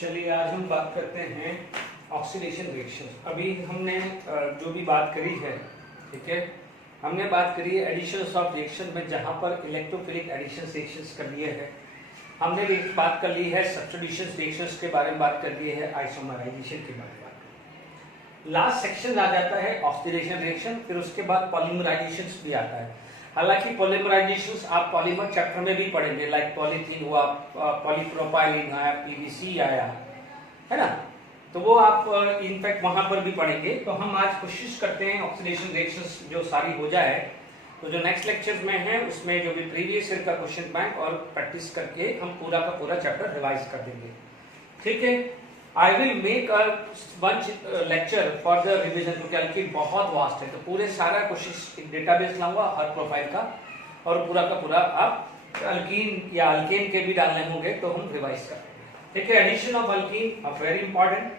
चलिए आज हम बात करते हैं ऑक्सीडेशन रिएक्शन। अभी हमने जो भी बात करी है, ठीक है, हमने बात करी है एडिशंस ऑफ रिएक्शन में, जहां पर इलेक्ट्रोफिलिक एडिशन रिएक्शंस कर लिए हैं। हमने भी बात कर ली है सब्स्टिट्यूशन रिएक्शंस के बारे में, बात कर ली है आइसोमराइजेशन के बारे में। लास्ट सेक्शन आ जाता है ऑक्सीडेशन रिएक्शन, फिर उसके बाद पॉलीमराइजेशन भी आता है। हालांकि पॉलीमराइजेशन आप पॉलीमर चैप्टर में भी पढ़ेंगे, लाइक पॉलीथीन हुआ, पॉलीप्रोपाइलीन आया, पीवीसी आया, है ना, तो वो आप इनफैक्ट वहां पर भी पढ़ेंगे। तो हम आज कोशिश करते हैं ऑक्सीडेशन रिएक्शंस जो सारी हो जाए, तो जो नेक्स्ट लेक्चर में है उसमें जो भी प्रीवियस ईयर का क्वेश्चन बैंक और प्रैक्टिस करके हम पूरा का पूरा चैप्टर रिवाइज कर देंगे, ठीक है। I will make one lecture for the revision, क्योंकि अल्कीन बहुत वास्ट है, तो पूरे सारा कोशिश डेटाबेस लाऊंगा हर प्रोफाइल का, और पूरा का पूरा आप अल्कीन या अल्केन के भी डालने होंगे तो हम रिवाइज करेंगे, ठीक है। Addition of alkene of very important.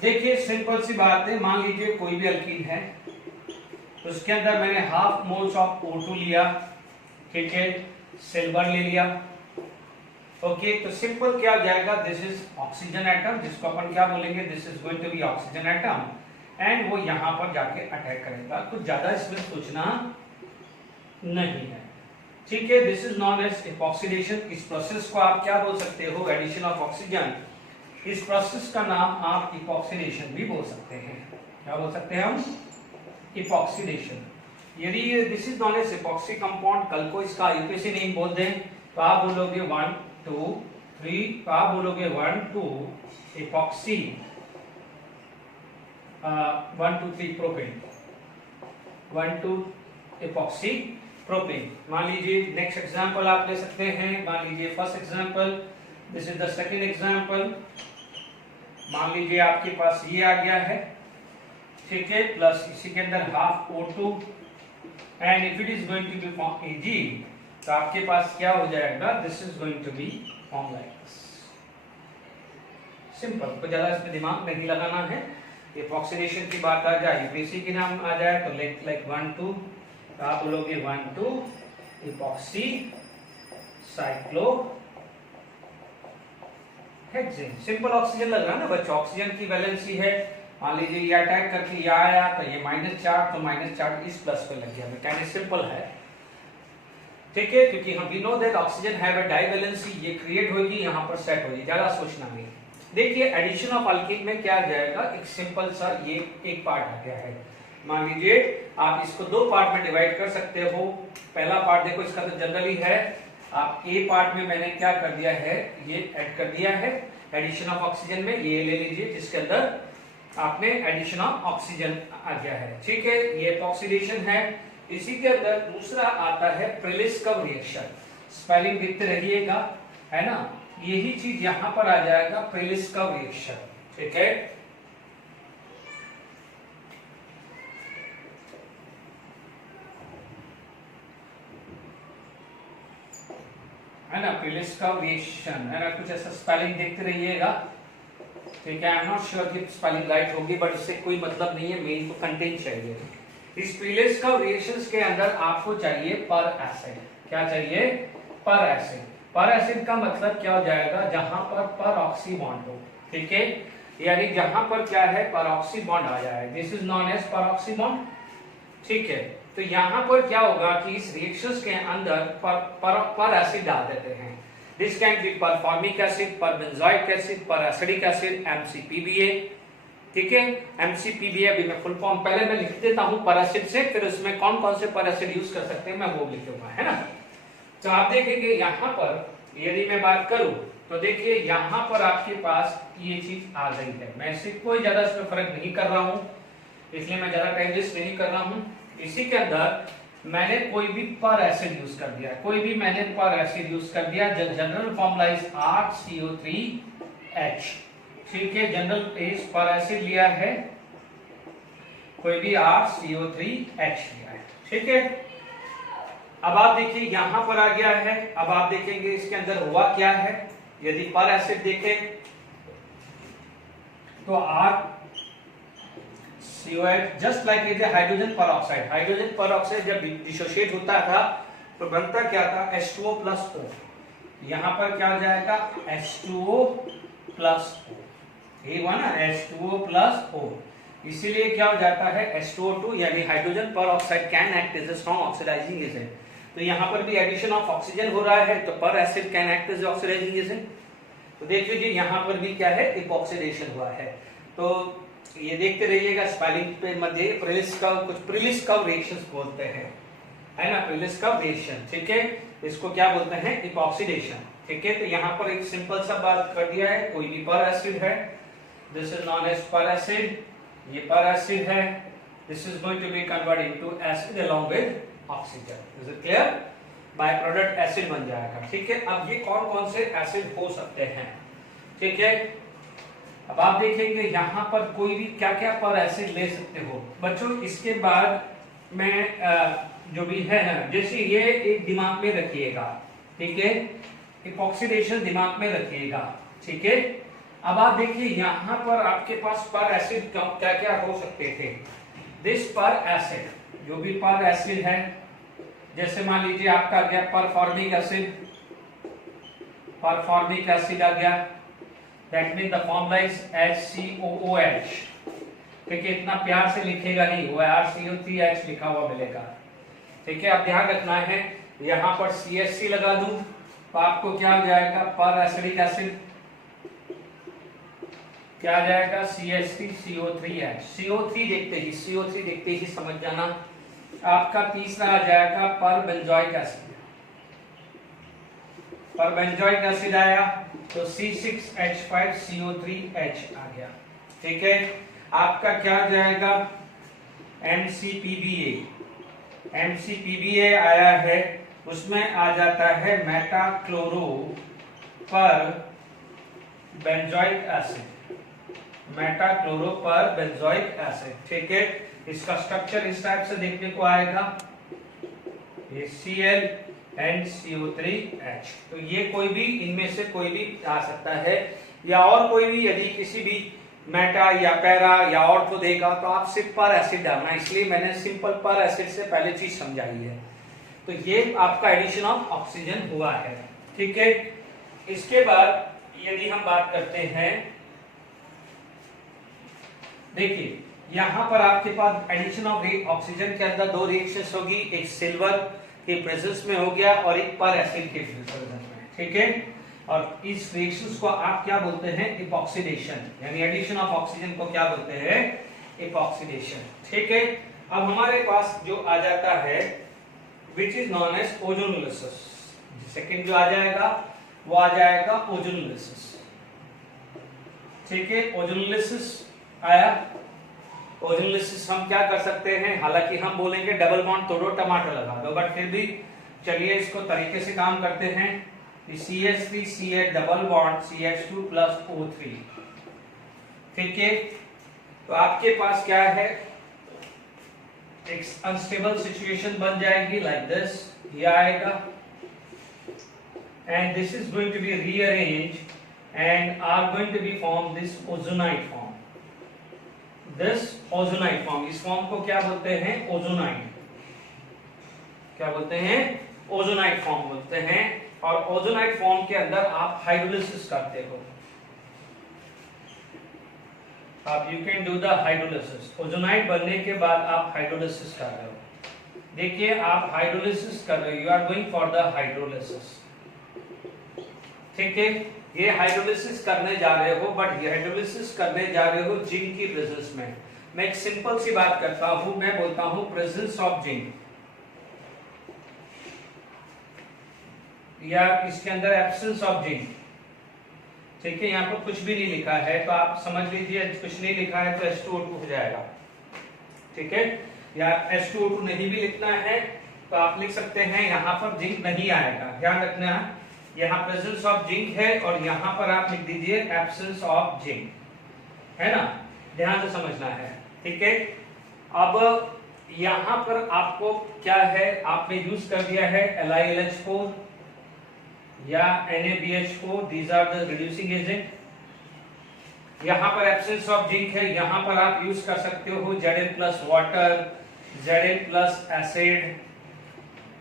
देखिए सिंपल सी बात है, मान लीजिए कोई भी अल्कीन है, तो उसके अंदर मैंने हाफ मोल्स ऑफ O2 लिया, ठीक है, सिल्वर ले लिया, ओके। तो सिंपल क्या हो जाएगा, दिस इज ऑक्सीजन एटम, जिसको अपन क्या बोलेंगे, this is going to be oxygen atom, and वो यहां पर जाके अटैक करेगा। कुछ ज्यादा इसमें सोचना नहीं है, ठीक है। This is non as epoxidation. इस प्रोसेस को आप क्या बोल सकते हो, एडिशन ऑफ ऑक्सीजन। इस प्रोसेस का नाम आप इपॉक्सीडेशन भी बोल सकते हैं। क्या बोल सकते हैं हम, इपॉक्सीडेशन। यदि this is non as epoxy compound, कल को इसका यूपीएससी नेम बोल दें तो आप बोलोगे 1 2 3, तो आप बोलोगे 1 2 इपॉक्सी 1 2 3 प्रोपेन, 1 2 इपॉक्सी प्रोपेन। मान लीजिए नेक्स्ट एग्जांपल आप ले सकते हैं, मान लीजिए first example, this is the second example. मान लीजिए आपके पास ये आ गया है, ठीक है, प्लस इसी के अंदर half O2, and if it is going to be form Ag, तो आपके पास क्या हो जाएगा, this is going to be form like this. Simple, तो ज्यादा इसमें दिमाग नहीं लगाना है। ये ऑक्सीडेशन की बात आ जाए, यूपीएससी के नाम आ जाए, तो लाइक 1 2, तो आप बोलोगे 1 2 epoxy cyclo hexane. Simple oxygen लग रहा है ना बच्चा, ऑक्सीजन की वैलेंसी है, मान लीजिए ये अटैक करके ये आया, तो ये -4, तो -4 इस प्लस पे लग गया। मैकेनिज्म सिंपल है, ठीक है, क्योंकि हम we know that oxygen have a divalency, ये क्रिएट होगी, यहां पर सेट होगी, ज्यादा सोचना नहीं। देखिए एडिशन ऑफ अल्कीन में क्या आ जाएगा, एक सिंपल सा ये एक पार्ट आ गया है। मान लीजिए आप इसको दो पार्ट में डिवाइड कर सकते हो। पहला पार्ट देखो, इसका तो जनरली है, आप ए पार्ट में मैंने क्या कर दिया है, ये ऐड कर दिया है एडिशन ऑफ ऑक्सीजन में, ये ले लीजिए, जिसके अंदर आपने एडिशन ऑफ ऑक्सीजन आ गया है, ठीक है, ये ऑक्सीडेशन है। इसी के अंदर दूसरा आता है प्रिलिस्कव रिएक्शन, स्पेलिंग देखते रहिएगा, है ना, यही चीज यहां पर आ जाएगा, प्रिलिस्कव रिएक्शन, ठीक है। है ना, प्रिलिस्कव रिएक्शन, है ना, कुछ ऐसा स्पेलिंग देखते रहिएगा, ठीक है। आई एम नॉट श्योर कि स्पेलिंग राइट होगी, बट इससे कोई मतलब नहीं है, मेन तो कंटेंट चाहिए। इस प्रिलिस्कव रिएक्शंस के अंदर आपको चाहिए पर एसिड। क्या चाहिए, पर एसिड। पर एसिड का मतलब क्या हो जाएगा, जहां पर ऑक्सी बॉन्ड हो, ठीक है, यानी जहां पर क्या है, पर ऑक्सी बॉन्ड आ जाए, this is non as peroxy bond, ठीक है। तो यहां पर क्या होगा कि इस रिएक्शंस के अंदर पर एसिड डाल देते हैं। दिस कैन बी पर फॉर्मिक एसिड, पर बेंजोइक एसिड, पर एसिडिक एसिड, MCPBA, ठीक है। MCPBA अभी मैं फुल फॉर्म पहले मैं लिख देता हूं पर एसिड से, फिर उसमें कौन कौन से पर एसिड यूज कर सकते हैं मैं वो लिख दूंगा, है ना। तो आप देखेंगे यहां पर यदि मैं बात करूं, तो देखिए यहां पर आपके पास ये चीज आ गई है। मैं इससे कोई ज्यादा इसमें फर्क नहीं कर रहा हूं, इसलिए मैं ज्यादा टाइम वेस्ट नहीं कर रहा हूं। इसी के अंदर मैंने कोई भी पर एसिड यूज कर दिया, कोई भी मैंने पर एसिड यूज कर दिया, जनरल फॉर्मूला इज RCO3H, ठीक है, जनरल इज पर एसिड लिया है, कोई भी RCO3H लिया है, ठीक है। अब आप देखिए यहां पर आ गया है, अब आप देखेंगे इसके अंदर हुआ क्या है, यदि पर एसिड देखें तो RCOH just like is hydrogen peroxide. Hydrogen peroxide जब डिसोशिएट होता था तो बनता क्या था, H2O+O, यहाँ पर क्या हो जाएगा H2O प्लस O, ये हुआ ना H2O प्लस O, इसीलिए क्या हो जाता है H2O2 यानी hydrogen peroxide can act as a strong oxidising agent. तो यहाँ पर भी एडिशन ऑफ ऑक्सीजन हो रहा है तो peracid can act as oxidising agent. तो देख लीजिए यहाँ पर भी क्या है इपॉक्सीडेशन हुआ है। तो ये देखते रहिएगा स्पेलिंग पे मध्य प्रिलिस कर्व, कुछ प्रिलिस कर्व रिएक्शंस बोलते हैं, है ना, प्रिलिस कर्व रिएक्शन, ठीक है, इसको क्या बोलते हैं इपॉक्सीडेशन, ठीक है। तो यहाँ पर एक सिंपल सा बात कर दिया है, कोई भी पर एसिड है, this is non as peracid, ये पर एसिड है, this is going to be converted into acid along with oxygen, is it clear, byproduct acid बन जाएगा, ठीक है। अब ये कौन कौन से एसिड हो सकते हैं, ठीक है। अब आप देखेंगे यहाँ पर कोई भी क्या क्या पर एसिड ले सकते हो बच्चों। इसके बाद मैं जो भी है ना, जैसे ये एक दिमाग में रखिएगा, ठीक है, इपॉक्सीडेशन दिमाग में रखिएगा, ठीक है। अब आप देखिए यहाँ पर आपके पास पर एसिड क्या क्या हो सकते थे। दिस पर एसिड, जो भी पर एसिड है, जैसे मान लीजिए आपका आ गया परफॉर्मिक एसिड, परफॉर्मिक एसिड आ गया, that mean the formula is HCOOH, ठीक है, इतना प्यार से लिखेगा नहीं, वो RCO3H लिखा हुआ मिलेगा, ठीक है। अब ध्यान रखना है, यहाँ पर CH3 लगा दूं तो आपको क्या हो जाएगा पर एसिडिक एसिड, क्या आ जाएगा CH3CO3H, CO3 देखते ही समझ जाना। आपका तीसरा आ जाएगा पर बेंजोइक एसिड, पर बेंजोइक एसिड आया तो C6H5CO3H आ गया, ठीक है। आपका क्या आ जाएगा MCPBA आया है, उसमें आ जाता है मेटाक्लोरो पर बेंजोइक एसिड, मेटाक्लोरो पर बेंजोइक एसिड, ठीक है। इसका स्ट्रक्चर इस टाइप से देखने को आएगा, ये Cl एंड CO3H। तो ये कोई भी इनमें से कोई भी आ सकता है, या और कोई भी यदि किसी भी मेटा या पैरा या और को देगा तो आप सिर्फ पर एसिड डालना, इसलिए मैंने सिंपल पर एसिड से पहले चीज समझाई है। तो ये आपका एडिशन ऑफ ऑक्सीजन हुआ है, ठीक है। इसके बाद यदि हम बात करते हैं, देखिए यहाँ पर आपके पास एडिशन ऑफ ऑक्सीजन के अंदर दो रिएक्शंस होगी, एक सिल्वर के प्रेजेंस में हो गया और एक पर एसिड के प्रेजेंस में, ठीक है। और इस रिएक्शंस को आप क्या बोलते हैं इपॉक्सीडेशन, यानी एडिशन ऑफ ऑक्सीजन को क्या बोलते हैं इपॉक्सीडेशन, ठीक है। अब हमारे पास जो आ जाता है which is non as ozonolysis, second जो आ जाएगा वो आ जाएगा ओजोनोलिसिस, ठीक है। ओजोनोलिसिस आया, ओजोनोलिसिस हम क्या कर सकते हैं, हालांकि हम बोलेंगे डबल बॉन्ड तोड़ो टमाटर लगा दो, बट फिर भी चलिए इसको तरीके से काम करते हैं। CH3 CH double bond CH2 plus O3, ठीक है। तो आपके पास क्या है, एक अनस्टेबल सिचुएशन बन जाएगी लाइक दिस, ये आएगा and this is going to be rearrange and are going to be form this ozonite form, this ozonite form, इस फॉर्म को क्या बोलते हैं ओजोनाइट, क्या बोलते हैं ओजोनाइट फॉर्म बोलते हैं। और ओजोनाइट फॉर्म के अंदर आप हाइड्रोलिसिस करते हो, आप you can do the hydrolysis, ozonide बनने के बाद आप हाइड्रोलिसिस कर रहे हो, देखिए आप हाइड्रोलिसिस कर रहे हो, you are going for the hydrolysis, ठीक है। ये हाइड्रोलिसिस करने जा रहे हो, बट ये हाइड्रोलिसिस करने जा रहे हो जिंक की प्रेजेंस में। मैं एक सिंपल सी बात करता हूं, मैं बोलता हूं प्रेजेंस ऑफ जिंक, या इसके अंदर एब्सेंस ऑफ जिंक, ठीक है। यहाँ पर कुछ भी नहीं लिखा है तो आप समझ लीजिए कुछ नहीं लिखा है तो H2O2 हो जाएगा, ठीक है। या H2O2 नहीं भी लिखना है तो आप लिख सकते हैं यहाँ पर जिंक नहीं आएगा, ध्यान रखना है, यहाँ प्रेजेंस ऑफ जिंक है और यहाँ पर आप लिख दीजिए एब्सेंस ऑफ जिंक, है ना, ध्यान से समझना है, ठीक है। अब यहाँ पर आपको क्या है, आपने यूज कर दिया है LiLH4 या NaBH4, these are the reducing agent। यहाँ पर एब्सेंस ऑफ जिंक है, यहाँ पर आप यूज कर सकते हो Zn plus water, Zn plus acid,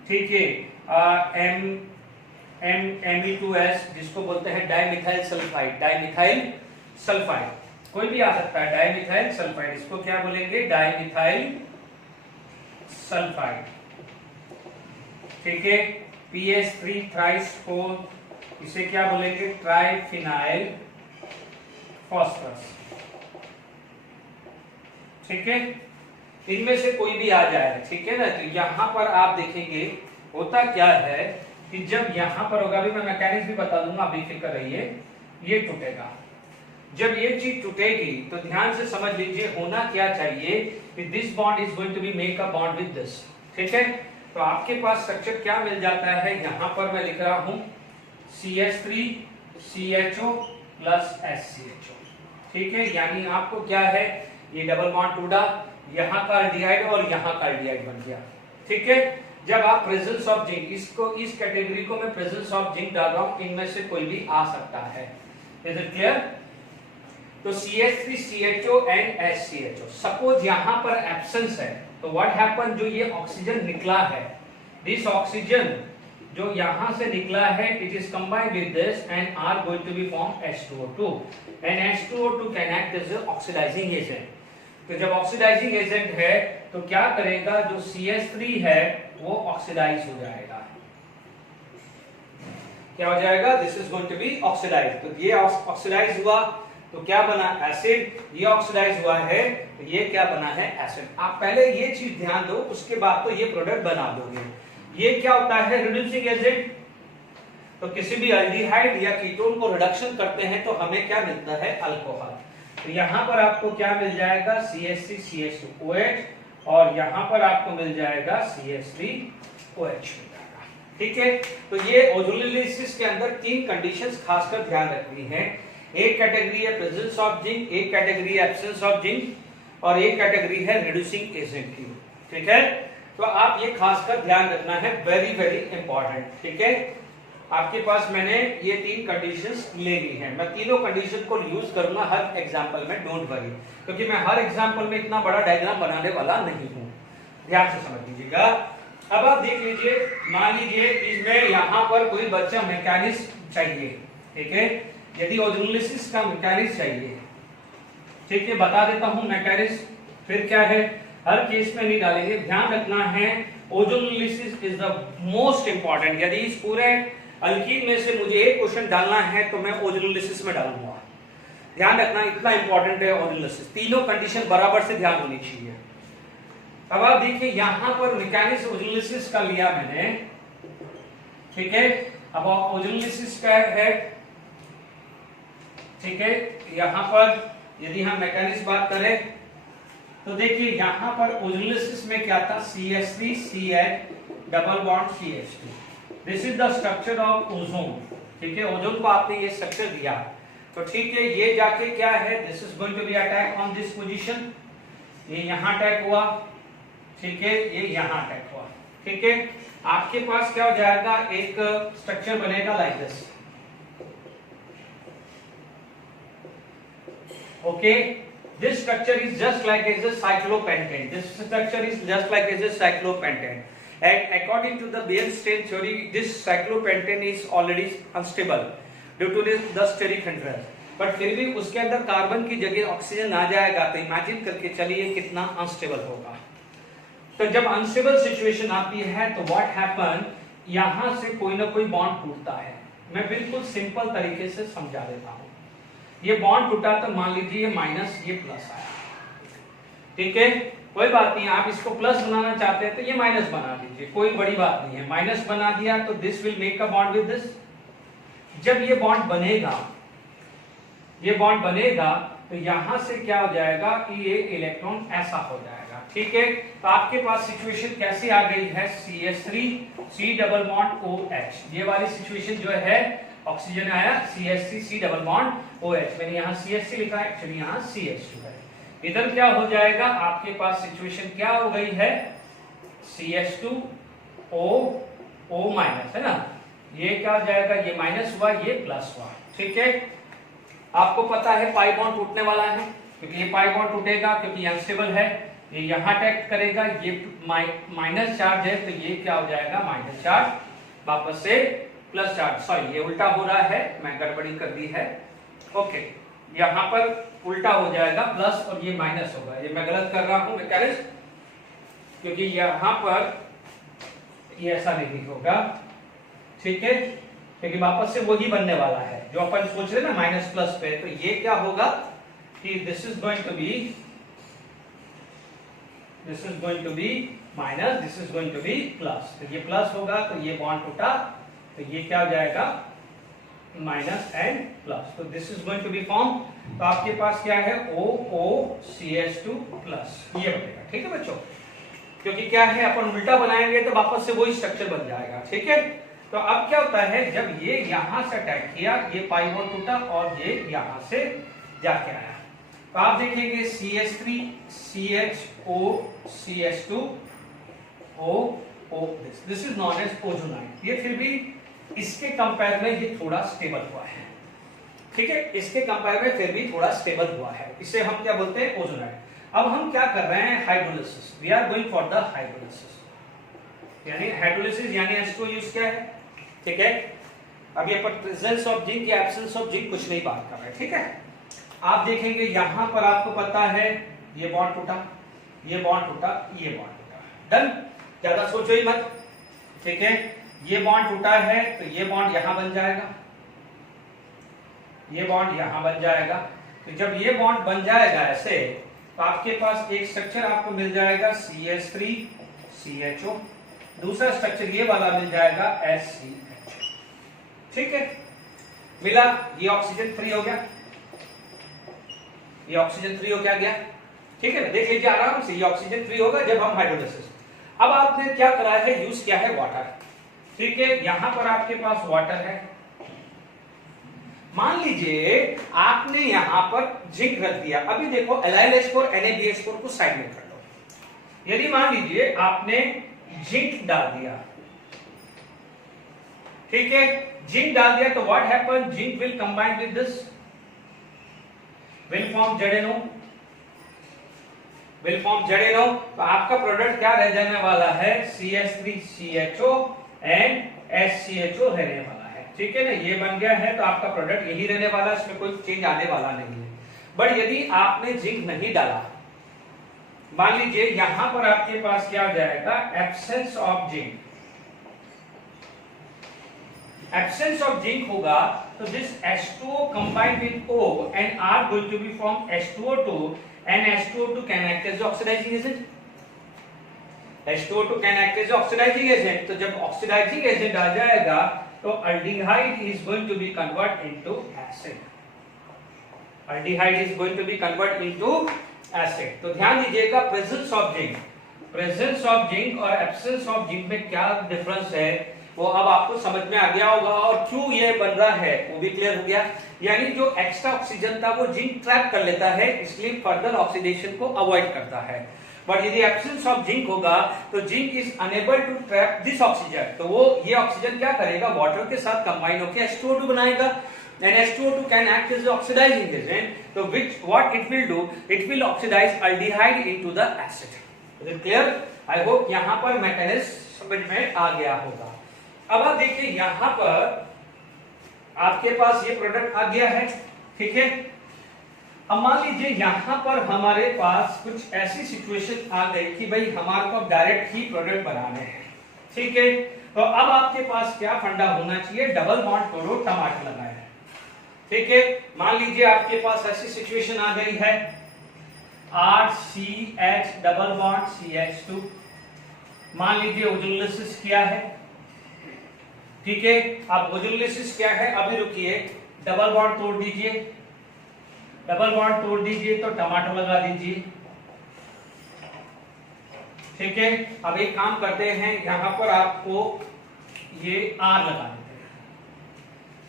ठीक है, Me2S, जिसको बोलते हैं डाइमिथाइल सल्फाइड। डाइमिथाइल सल्फाइड कोई भी आ सकता है, डाइमिथाइल सल्फाइड, इसको क्या बोलेंगे? Dimethyl sulphide. ठीक है। PS3 थ्राइस 4, इसे क्या बोलेंगे? Triphenyl phosphorus. ठीक है, इनमें से कोई भी आ जाए, ठीक है ना। तो यहां पर आप देखेंगे होता क्या है कि जब यहां पर होगा, अभी मैं मैकेनिक्स भी बता दूंगा, अभी फिक्र रहिए, ये टूटेगा। जब ये चीज टूटेगी तो ध्यान से समझ लीजिए होना क्या चाहिए कि this bond is going to be make a bond with this. ठीक है, तो आपके पास स्ट्रक्चर क्या मिल जाता है? यहां पर मैं लिख रहा हूं CH3 CHO प्लस SCHO। ठीक है, यानी आपको क्या है, ये डबल बॉन्ड टूटा, यहाँ का एल्डिहाइड और यहाँ का एल्डिहाइड बन गया। ठीक है, जब आप प्रेजेंस ऑफ जिंक, इसको इस कैटेगरी को मैं प्रेजेंस ऑफ जिंक डाल रहा हूं, इनमें से कोई भी आ सकता है। Is it clear? तो CH3 CHO and SCHO, suppose यहां पर एब्सेंस है, तो व्हाट हैपन, जो ये ऑक्सीजन निकला है, दिस ऑक्सीजन जो यहां से निकला है, it is combined with this and are going to be form H2O2 and H2O2 can act as oxidising agent. तो जब ऑक्सीडाइजिंग एजेंट है तो क्या करेगा, जो CH3 है वो ऑक्सीडाइज हो जाएगा। क्या हो जाएगा? This is going to be oxidise. तो ये ऑक्सीडाइज हुआ तो क्या बना? एसिड। ये ऑक्सीडाइज हुआ है तो ये क्या बना है? एसिड। आप पहले ये चीज ध्यान दो, उसके बाद तो ये प्रोडक्ट बना दोगे। ये क्या होता है? Reducing agent. तो किसी भी एल्डिहाइड या कीटोन को रिडक्शन करते हैं तो हमें क्या मिलता है? अल्कोहल। तो यहां पर आपको क्या मिल जाएगा? CH3 CH2OH और यहां पर आपको मिल जाएगा CH3OH। ठीक है, तो ये ओजोलिसिस के अंदर 3 कंडीशंस खासकर ध्यान रखनी है। एक कैटेगरी है प्रेजेंस ऑफ जिंक, एक कैटेगरी है एब्सेंस ऑफ जिंक और एक कैटेगरी है रिड्यूसिंग एजेंट की। ठीक है, तो आप ये खासकर ध्यान रखना है, वेरी वेरी इंपॉर्टेंट। ठीक है, आपके पास मैंने ये 3 कंडीशंस ले ली हैं, मैं तीनों कंडीशन को यूज करूंगा हर एग्जांपल में, डोंट वरी, क्योंकि मैं हर एग्जांपल में इतना बड़ा डायग्राम बनाने वाला नहीं हूं। ध्यान से समझ लीजिएगा। अब आप देख लीजिए, मान लीजिए इसमें यहां पर कोई बच्चा मैकेनिज्म चाहिए। ठीक है, यदि ओजोलिसिस का मैकेनिज्म चाहिए, ठीक है, बता देता हूं मैकेनिज्म, फिर क्या है, हर केस में नहीं डालेंगे, ध्यान रखना है ओजोलिसिस इज द मोस्ट इंपॉर्टेंट। यदि इस पूरे अल्कीन में से मुझे एक क्वेश्चन डालना है तो मैं ओजोलिसिस में डालूंगा। ध्यान रखना, इतना इंपॉर्टेंट है ओजोलिसिस। तीनों कंडीशन बराबर से ध्यान होनी चाहिए। अब आप देखिए यहां पर मैकेनिज्म ओजोलिसिस का लिया मैंने। ठीक है, अब ओजोलिसिस का है, ठीक है, यहां पर यदि हम मैकेनिज्म बात करें तो देखिए यहां पर ओजोलिसिस में क्या था? CH3 CH double bond CH2। This is the structure of ozone. ठीक है, ओजोन को आपने ये स्ट्रक्चर दिया, तो ठीक है, ये जाके क्या है, this is going to be attack on this position, ये यहां अटैक हुआ, ठीक है, ये यहां अटैक हुआ। ठीक है, आपके पास क्या हो जाएगा, एक स्ट्रक्चर बनेगा like this. Okay, this structure is just like as a cyclopentane. This structure is just like as a cyclopentane. And according to the Bernstein theory, this cyclopentane is already unstable due to the steric hindrance. But फिर भी उसके अंदर carbon की जगह oxygen आ जाएगा, तो imagine करके चलिए कितना अनस्टेबल होगा। तो जब अनस्टेबल सिचुएशन आती है तो व्हाट हैपन, यहां से कोई ना कोई बॉन्ड टूटता है। मैं बिल्कुल सिंपल तरीके से समझा देता हूं। ये बॉन्ड टूटा तो मान लीजिए ये माइनस, ये प्लस आया। ठीक है, कोई बात नहीं, आप इसको प्लस बनाना चाहते हैं तो ये माइनस बना दीजिए, कोई बड़ी बात नहीं है। माइनस बना दिया तो this will make a bond with this. जब ये बॉन्ड बनेगा, ये बॉन्ड बनेगा तो यहां से क्या हो जाएगा कि ये इलेक्ट्रॉन ऐसा हो जाएगा। ठीक है, तो आपके पास सिचुएशन कैसी आ गई है, CH3 C double bond OH। ये वाली सिचुएशन जो है, ऑक्सीजन आया, CH3 C double bond OH, मैंने यहाँ CH3 लिखा है, एक्चुअली यहाँ CH2 है। इधर क्या हो जाएगा, आपके पास सिचुएशन क्या हो गई है, CH2O माइनस, है ना, ये क्या हो जाएगा, ये माइनस हुआ, ये प्लस हुआ। ठीक है, आपको पता है पाई बॉन्ड टूटने वाला है, क्योंकि ये पाई बॉन्ड टूटेगा, क्योंकि अनस्टेबल है, ये यहाँ अटैक करेगा, ये माइनस चार्ज है, तो ये क्या हो जाएगा, माइनस चार्ज वापस से प्लस चार्ज, सॉरी ये उल्टा हो रहा है, मैं गड़बड़ी कर दी है। ओके, यहाँ पर उल्टा हो जाएगा प्लस और ये माइनस होगा, ये मैं गलत कर रहा हूँ मैकेनिज्म, क्योंकि यहाँ पर ये ऐसा नहीं होगा, ठीक है, क्योंकि वापस से वही बनने वाला है जो अपन सोच रहे ना माइनस प्लस पे। तो ये क्या होगा कि this is going to be minus, this is going to be plus. तो ये प्लस होगा तो ये बॉन्ड टूटा, तो ये क्या हो जाएगा माइनस एंड प्लस। तो this is going to be form, तो आपके पास क्या है OOCH2 प्लस, ये बनेगा, ठीक है बच्चों, क्योंकि क्या है अपन उल्टा बनाएंगे तो वापस से वही स्ट्रक्चर बन जाएगा, ठीक है। तो अब क्या होता है, जब ये यहां से अटैक किया, ये पाई बॉन्ड टूटा और ये यहां से जाके आया, तो आप देखेंगे CH3 CHO CH2 O this is non as ozonide. ये फिर भी इसके कंपेयर में ये थोड़ा स्टेबल हुआ है, ठीक है, इसके कंपेयर में फिर भी थोड़ा स्टेबल हुआ है, इसे हम क्या बोलते हैं ओजोनाइड। अब हम क्या कर रहे हैं hydrolysis, we are going for the hydrolysis, यानी हाइड्रोलिसिस यानी H2 यूज किया है, ठीक है। अब ये पर प्रेजेंस ऑफ जिंक या एब्सेंस ऑफ जिंक कुछ नहीं बात कर रहे, ठीक है। आप देखेंगे यहां पर आपको पता है ये बॉन्ड टूटा, ये बॉन्ड टूटा, ये बॉन्ड टूटा, डन, ज्यादा सोचो ही मत, ठीक है। ये बॉन्ड टूटा है तो ये बॉन्ड यहां बन जाएगा, ये बॉन्ड यहां बन जाएगा। तो जब ये बॉन्ड बन जाएगा ऐसे, तो आपके पास एक स्ट्रक्चर आपको मिल जाएगा CH3 CHO, दूसरा स्ट्रक्चर ये वाला मिल जाएगा SCH, ठीक है, मिला, ये ऑक्सीजन फ्री हो गया, ये ऑक्सीजन फ्री हो गया, ठीक है, देख लीजिए आराम से, ये ऑक्सीजन फ्री होगा जब हम हाइड्रोलिसिस। अब आपने क्या करा है, यूज किया है वाटर, ठीक है, यहां पर आपके पास वाटर है, मान लीजिए आपने यहां पर जिंक रख दिया, अभी देखो LiLH4 NaBH4 को साइड में कर लो। यदि मान लीजिए आपने जिंक डाल दिया, ठीक है, जिंक डाल दिया, तो what happen, zinc will combine with this, will form ZNO, तो आपका प्रोडक्ट क्या रह जाने वाला है, CH3CHO एंड SCHO रहने वाला है, ठीक है ना, ये बन गया है, तो आपका प्रोडक्ट यही रहने वाला, इसमें कोई चेंज आने वाला नहीं है। बट यदि आपने जिंक नहीं डाला, मान लीजिए यहां पर आपके पास क्या हो जाएगा, absence of zinc, absence of zinc होगा, तो this H2O combined with O and are going to be form H2O2 and H2O2 can act as oxidizing agent, H2O2 can act as oxidizing agent, तो जब oxidizing agent आ जाएगा तो aldehyde is going to be convert into acid, aldehyde is going to be convert into acid। तो ध्यान दीजिएगा presence of zinc और absence of zinc में क्या डिफरेंस है, वो अब आपको समझ में आ गया होगा, और क्यों ये बन रहा है वो भी क्लियर हो गया। यानी जो एक्स्ट्रा ऑक्सीजन था वो जिंक ट्रैप कर लेता है, इसलिए फर्दर ऑक्सीडेशन को अवॉइड करता है। बट यदि एब्सेंस ऑफ जिंक होगा तो zinc is unable to trap this oxygen, तो वो ये ऑक्सीजन क्या करेगा, वाटर के साथ कंबाइन होकर H2O2 बनाएगा, and H2O2 can act as oxidizing agent, so which what it will do, it will oxidize aldehyde into the acid। Is it clear? I hope यहाँ पर मैकेनिज्म समझ में आ गया होगा। अब आप देखिए यहां पर आपके पास ये प्रोडक्ट आ गया है, ठीक है। अब मान लीजिए यहां पर हमारे पास कुछ ऐसी सिचुएशन आ गई कि भाई हमारे को डायरेक्ट ही प्रोडक्ट बनाने हैं, ठीक है। तो अब आपके पास क्या फंडा होना चाहिए, डबल बॉन्ड तोड़ो टमाटर लगाए, ठीक है। मान लीजिए आपके पास ऐसी सिचुएशन आ गई है, RCH डबल बॉन्ड CH2, मान लीजिए ओजोलिसिस किया है, ठीक है। अब ओजोलिसिस क्या है, अभी रुकिए, डबल बॉन्ड तोड़ दीजिए, डबल बॉन्ड तोड़ दीजिए तो टमाटो लगा दीजिए, ठीक है। अब एक काम करते हैं, यहां पर आपको ये R लगा देते हैं,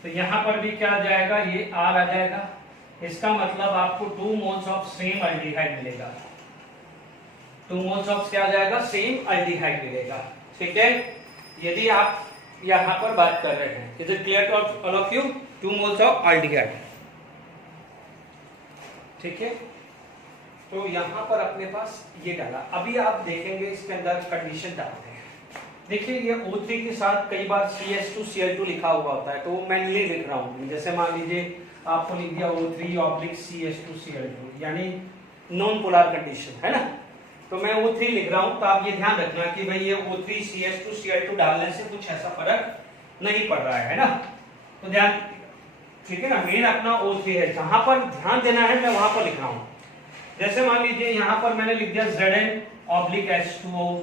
तो यहां पर भी क्या आ जाएगा, ये R आ जाएगा, इसका मतलब आपको 2 मोल्स ऑफ सेम अल्डिहाइड मिलेगा, 2 मोल्स ऑफ क्या आ जाएगा, सेम अल्डिहाइड मिलेगा, ठीक है। यदि आप यहां पर बात कर रहे हैं, is it clear to all of you, 2 moles of aldehyde, ठीक है। तो यहां पर अपने पास ये डाला, अभी आप देखेंगे इसके अंदर कंडीशन डालते हैं, देखिए ये O3 के साथ कई बार CH2Cl2 लिखा हुआ होता है, तो वो मैं नहीं लिख रहा हूँ। जैसे मान लीजिए आपको लिख दिया O3/CH2Cl2, यानी नॉन पोलर कंडीशन है ना, तो मैं O3 लिख रहा हूँ। तो आप ये ध्यान रखना कि भाई ये O3CH2Cl2 डालने से कुछ ऐसा फर्क नहीं पड़ रहा है ना, तो ध्यान, ठीक है ना। मेन अपना O3 है, जहां पर ध्यान देना है मैं वहां पर लिख रहा हूँ। जैसे मान लीजिए यहाँ पर मैंने लिख दिया Zn/H2O,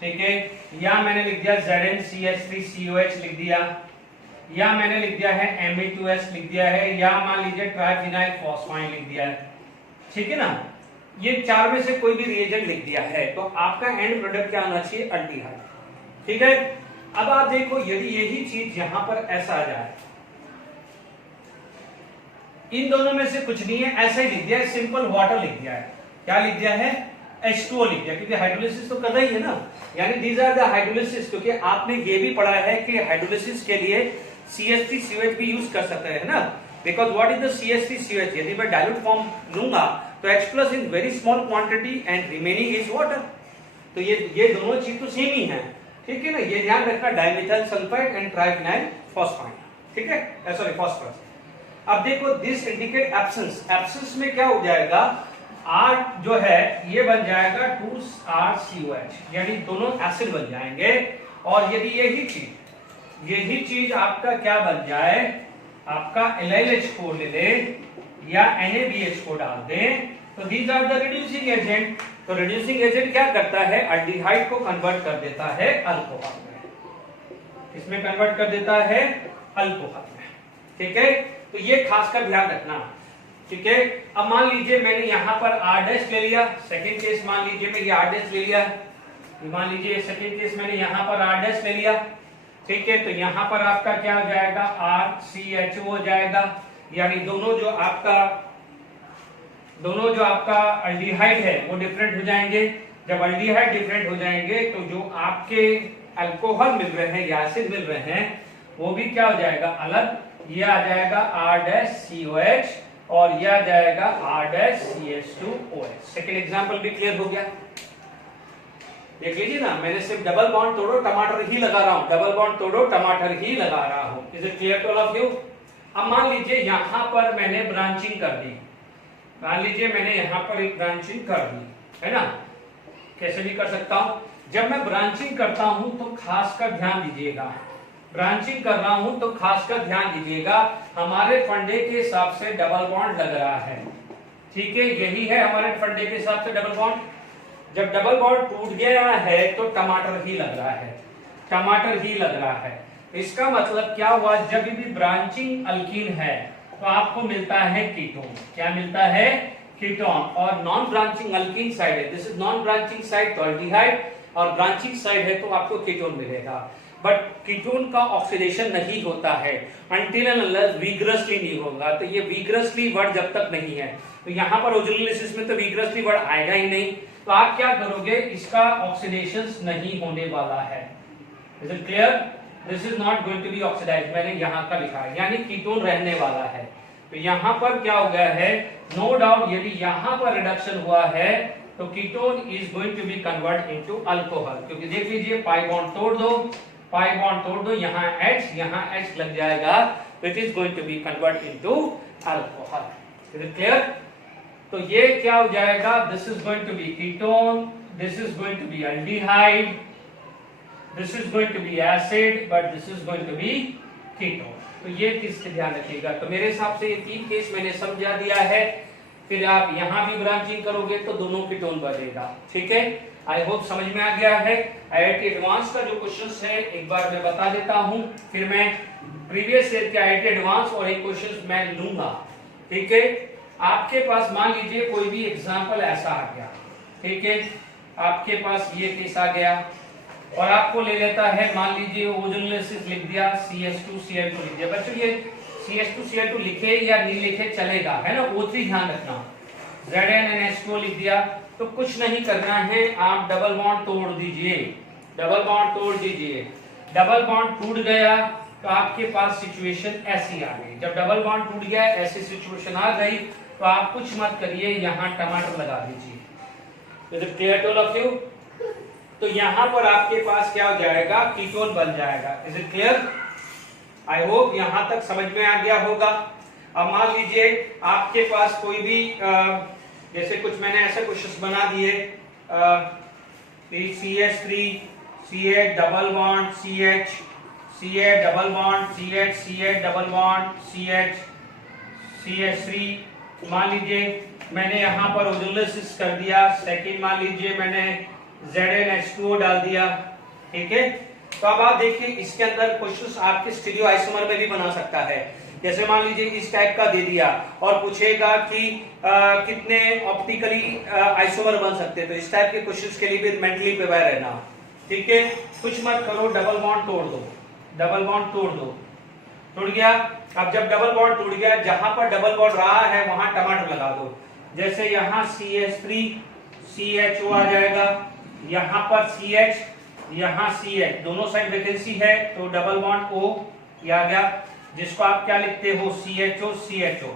ठीक है, या मैंने लिख दिया ZnCH3COH लिख दिया, या मैंने लिख दिया है Me2S लिख दिया है, या मान लीजिए ट्राइफिनाइल फॉस्फाइन लिख दिया है, ठीक है ना। ये चार में से कोई भी रिएजेंट लिख दिया है तो आपका एंड प्रोडक्ट क्या आना चाहिए? अल्डिहाइड, ठीक है। अब आप देखो यदि यही चीज यहां पर ऐसा आ जाए, इन दोनों में से कुछ नहीं है, ऐसा ही लिख दिया है, सिंपल वाटर लिख दिया है। क्या लिख दिया है? H2O लिख दिया, क्योंकि हाइड्रोलिसिस तो कर रही है ना, यानी दीज आर द हाइड्रोलिसिस। क्योंकि आपने ये भी पढ़ा है कि हाइड्रोलिसिस के लिए CH3COH भी यूज कर सकते हैं ना, because what is the CH3COH? यदि मैं डाइल्यूट फॉर्म लूंगा तो H+ in very small quantity and remaining is water. तो ये दोनों चीज तो सेम ही है, ठीक है ना। ये ध्यान रखना, dimethyl sulphide and triphenyl phosphine, ठीक है, सॉरी फॉस्फरस। अब देखो दिस इंडिकेट एब्सेंस। एब्सेंस में क्या हो जाएगा? R जो है ये बन जाएगा 2RCOH, यानी दोनों एसिड बन जाएंगे। और यदि यही चीज आपका क्या बन जाए, आपका LiLH4 ले ले या NaBH को डाल दें, तो these are the reducing agent. तो रिड्यूसिंग एजेंट क्या करता है? अल्डिहाइड को कन्वर्ट कर देता है अल्कोहल में। किसमें कन्वर्ट कर देता है? अल्कोहल में, ठीक है। तो ये खासकर ध्यान रखना, ठीक है। अब मान लीजिए मैंने यहां पर R' ले लिया, सेकंड केस मान लीजिए मैं ये R' ले लिया, मान लीजिए सेकंड केस मैंने यहां पर R' ले लिया, ठीक है। तो यहां पर आपका क्या हो जाएगा? RCHO हो जाएगा, यानी दोनों जो आपका अल्डिहाइड है वो डिफरेंट हो जाएंगे। जब अल्डिहाइड डिफरेंट हो जाएंगे तो जो आपके अल्कोहल मिल रहे हैं या एसिड मिल रहे हैं वो भी क्या हो जाएगा? अलग। ये आ जाएगा R'COH और यह आ जाएगा R'CH2OH। सेकेंड एग्जाम्पल भी क्लियर हो गया, देख लीजिए ना। मैंने सिर्फ डबल बॉन्ड तोड़ो टमाटर ही लगा रहा हूं, डबल बॉन्ड तोड़ो टमाटर ही लगा रहा हूं। Is it clear to all of you? अब मान लीजिए यहां पर मैंने ब्रांचिंग कर दी, मान लीजिए मैंने यहां पर एक ब्रांचिंग कर दी, है ना। कैसे भी कर सकता हूं। जब मैं ब्रांचिंग करता हूं तो खासकर ध्यान दीजिएगा, ब्रांचिंग कर रहा हूं तो खासकर ध्यान दीजिएगा, हमारे फंडे के हिसाब से डबल बॉन्ड लग रहा है, ठीक है। यही है हमारे फंडे के हिसाब से डबल बॉन्ड। जब डबल बॉन्ड टूट गया है तो टमाटर ही लग रहा है, टमाटर ही लग रहा है। इसका मतलब क्या हुआ? जब भी ब्रांचिंग अल्कीन है तो आपको मिलता है कीटोन। क्या मिलता है? कीटोन। और नॉन ब्रांचिंग अल्कीन साइड है, this is non branching side तो अल्डिहाइड, और ब्रांचिंग साइड है तो आपको कीटोन मिलेगा। बट कीटोन का ऑक्सीडेशन नहीं होता है अनटिल एंड अनलेस विग्रसली नहीं होगा। तो ये विग्रसली वर्ड जब तक नहीं है, तो यहाँ पर ओरिजिनलिसिस में तो विग्रसली वर्ड आएगा ही नहीं। तो आप क्या करोगे? इसका ऑक्सीडेशन नहीं होने वाला है। Is it clear? This is not going to be oxidised, मैंने यहाँ का लिखा है, यानी कीटोन रहने वाला है। तो यहाँ पर क्या हो गया है? नो डाउट यदि यहाँ पर रिडक्शन हुआ है तो ketone is going to be convert into alcohol. क्योंकि देख लीजिए पाई बॉन्ड तोड़ दो, पाई बॉन्ड तोड़ दो, यहाँ H लग जाएगा, it is going to be convert into alcohol. Is it clear? तो ये क्या हो जाएगा? This is going to be ketone, this is going to be aldehyde, this is going to be acid, but this is going to be ketone. तो ये चीज का ध्यान रखिएगा। तो मेरे हिसाब से ये तीन केस मैंने समझा दिया है। फिर आप यहाँ भी ब्रांचिंग करोगे तो दोनों कीटोन बनेगा, ठीक है। आई होप समझ में आ गया है। IIT एडवांस का जो क्वेश्चंस है एक बार मैं बता देता हूं, फिर मैं प्रीवियस ईयर के IIT एडवांस और एक क्वेश्चंस मैं लूंगा, ठीक है। आपके पास मान लीजिए कोई भी एग्जांपल ऐसा आ गया, ठीक है, आपके पास ये केस आ गया और आपको ले लेता है, मान लीजिए ओजोनोलिसिस लिख दिया, CH2Cl2 लिख दिया। बच्चों ये CH2Cl2 लिखे या नहीं लिखे चलेगा, है ना। O3 ध्यान रखना, ZnNH2 लिख दिया तो कुछ नहीं करना है, आप डबल बॉन्ड तोड़ दीजिए, डबल बॉन्ड तोड़ दीजिए। डबल बॉन्ड टूट गया तो आपके पास सिचुएशन ऐसी आ गई। जब डबल बॉन्ड टूट गया, ऐसी सिचुएशन आ गई तो आप कुछ मत करिए, यहाँ टमाटर लगा दीजिए। Is it clear to all of you? तो यहां पर आपके पास क्या हो जाएगा, कीटोन बन जाएगा। Is it clear? I hope यहां तक समझ में आ गया होगा। अब मान लीजिए आपके पास कोई भी जैसे कुछ मैंने ऐसे क्वेश्चंस बना दिए, CH3 CH double bond CH CH double bond CH CH double bond CH CH3। मान लीजिए मैंने यहाँ पर ओजोनोलिसिस कर दिया। सेकंड मान लीजिए मैंने ZnH2O डाल दिया। ठीक है, तो अब आप देखिए इसके अंदर क्वेश्चंस आपके स्टीरियो आइसोमर में भी बना सकता है। जैसे मान लीजिए इस टाइप का दे दिया और पूछेगा कि कितने ऑप्टिकली आइसोमर बन सकते हैं, तो इस टाइप के क्वेश्चंस के लिए भी मेंटली प्रिपेयर रहना। ठीक है, कुछ मत करो, डबल बॉन्ड तोड़ दो, डबल बॉन्ड तोड़ दो, टूट गया। अब जब डबल बॉन्ड टूट गया, जहां पर डबल बॉन्ड रहा है वहां टमाटर लगा दो। जैसे यहाँ CH3 CHO आ जाएगा, यहाँ पर CH, यहाँ CH, दोनों साइड वैकेंसी है तो डबल बॉन्ड O ये आ गया, जिसको आप क्या लिखते हो, CHO CHO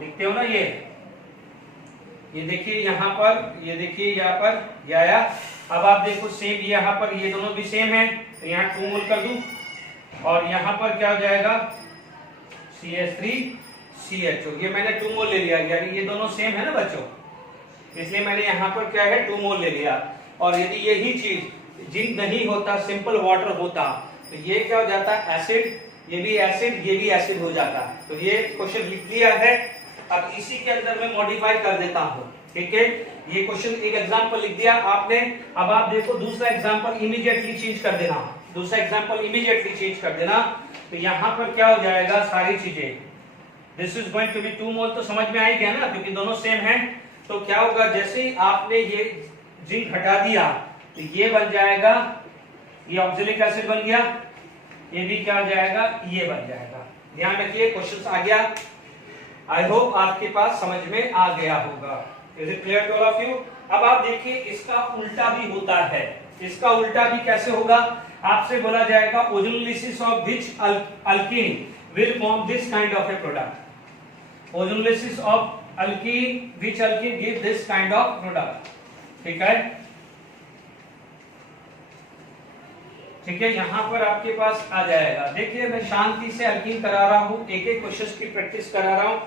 लिखते हो ना। ये देखिए यहाँ पर, ये देखिए यहाँ पर ये आया। अब आप देखो सेम यहाँ पर ये दोनों भी सेम है, तो यहाँ 2 मोल कर दूं और यहाँ पर क्या हो जाएगा, CH3 CHO। ये मैंने 2 मोल ले लिया, यानी ये दोनों सेम है ना बच्चों, इसलिए मैंने यहाँ पर क्या है 2 मोल ले लिया। और यदि यही चीज जिंक नहीं होता, सिंपल वाटर होता, तो ये क्या हो जाता, एसिड, ये भी एसिड, ये भी एसिड हो जाता। तो ये क्वेश्चन लिख लिया है। अब इसी के अंदर मैं मॉडिफाई कर देता हूँ। ठीक है, ये क्वेश्चन एक एग्जांपल लिख दिया आपने। अब आप देखो दूसरा एग्जांपल इमीडिएटली चेंज कर देना, दूसरा एग्जांपल इमीडिएटली चेंज कर देना। तो यहाँ पर क्या हो जाएगा, सारी चीजें, this is going to be 2 mole, तो समझ में आई गया ना, क्योंकि दोनों सेम हैं। तो क्या होगा, जैसे ही आपने ये जिंक हटा दिया तो ये बन जाएगा, ये ऑक्जेलिक एसिड बन गया, ये भी क्या हो जाएगा, ये बन जाएगा। ध्यान रखिए क्वेश्चन आ गया। आई होप आपके पास समझ में आ गया होगा। Is it clear to all of you? अब आप देखिए इसका उल्टा भी होता है। इसका उल्टा भी कैसे होगा, आपसे बोला जाएगा ozonolysis of which alkyne will form this kind of A product. Ozonolysis of alkyne, which alkyne give this kind of product. ठीक है, ठीक है, यहां पर आपके पास आ जाएगा। देखिए मैं शांति से अल्कीन करा रहा हूं, एक एक क्वेश्चन की प्रैक्टिस करा रहा हूं,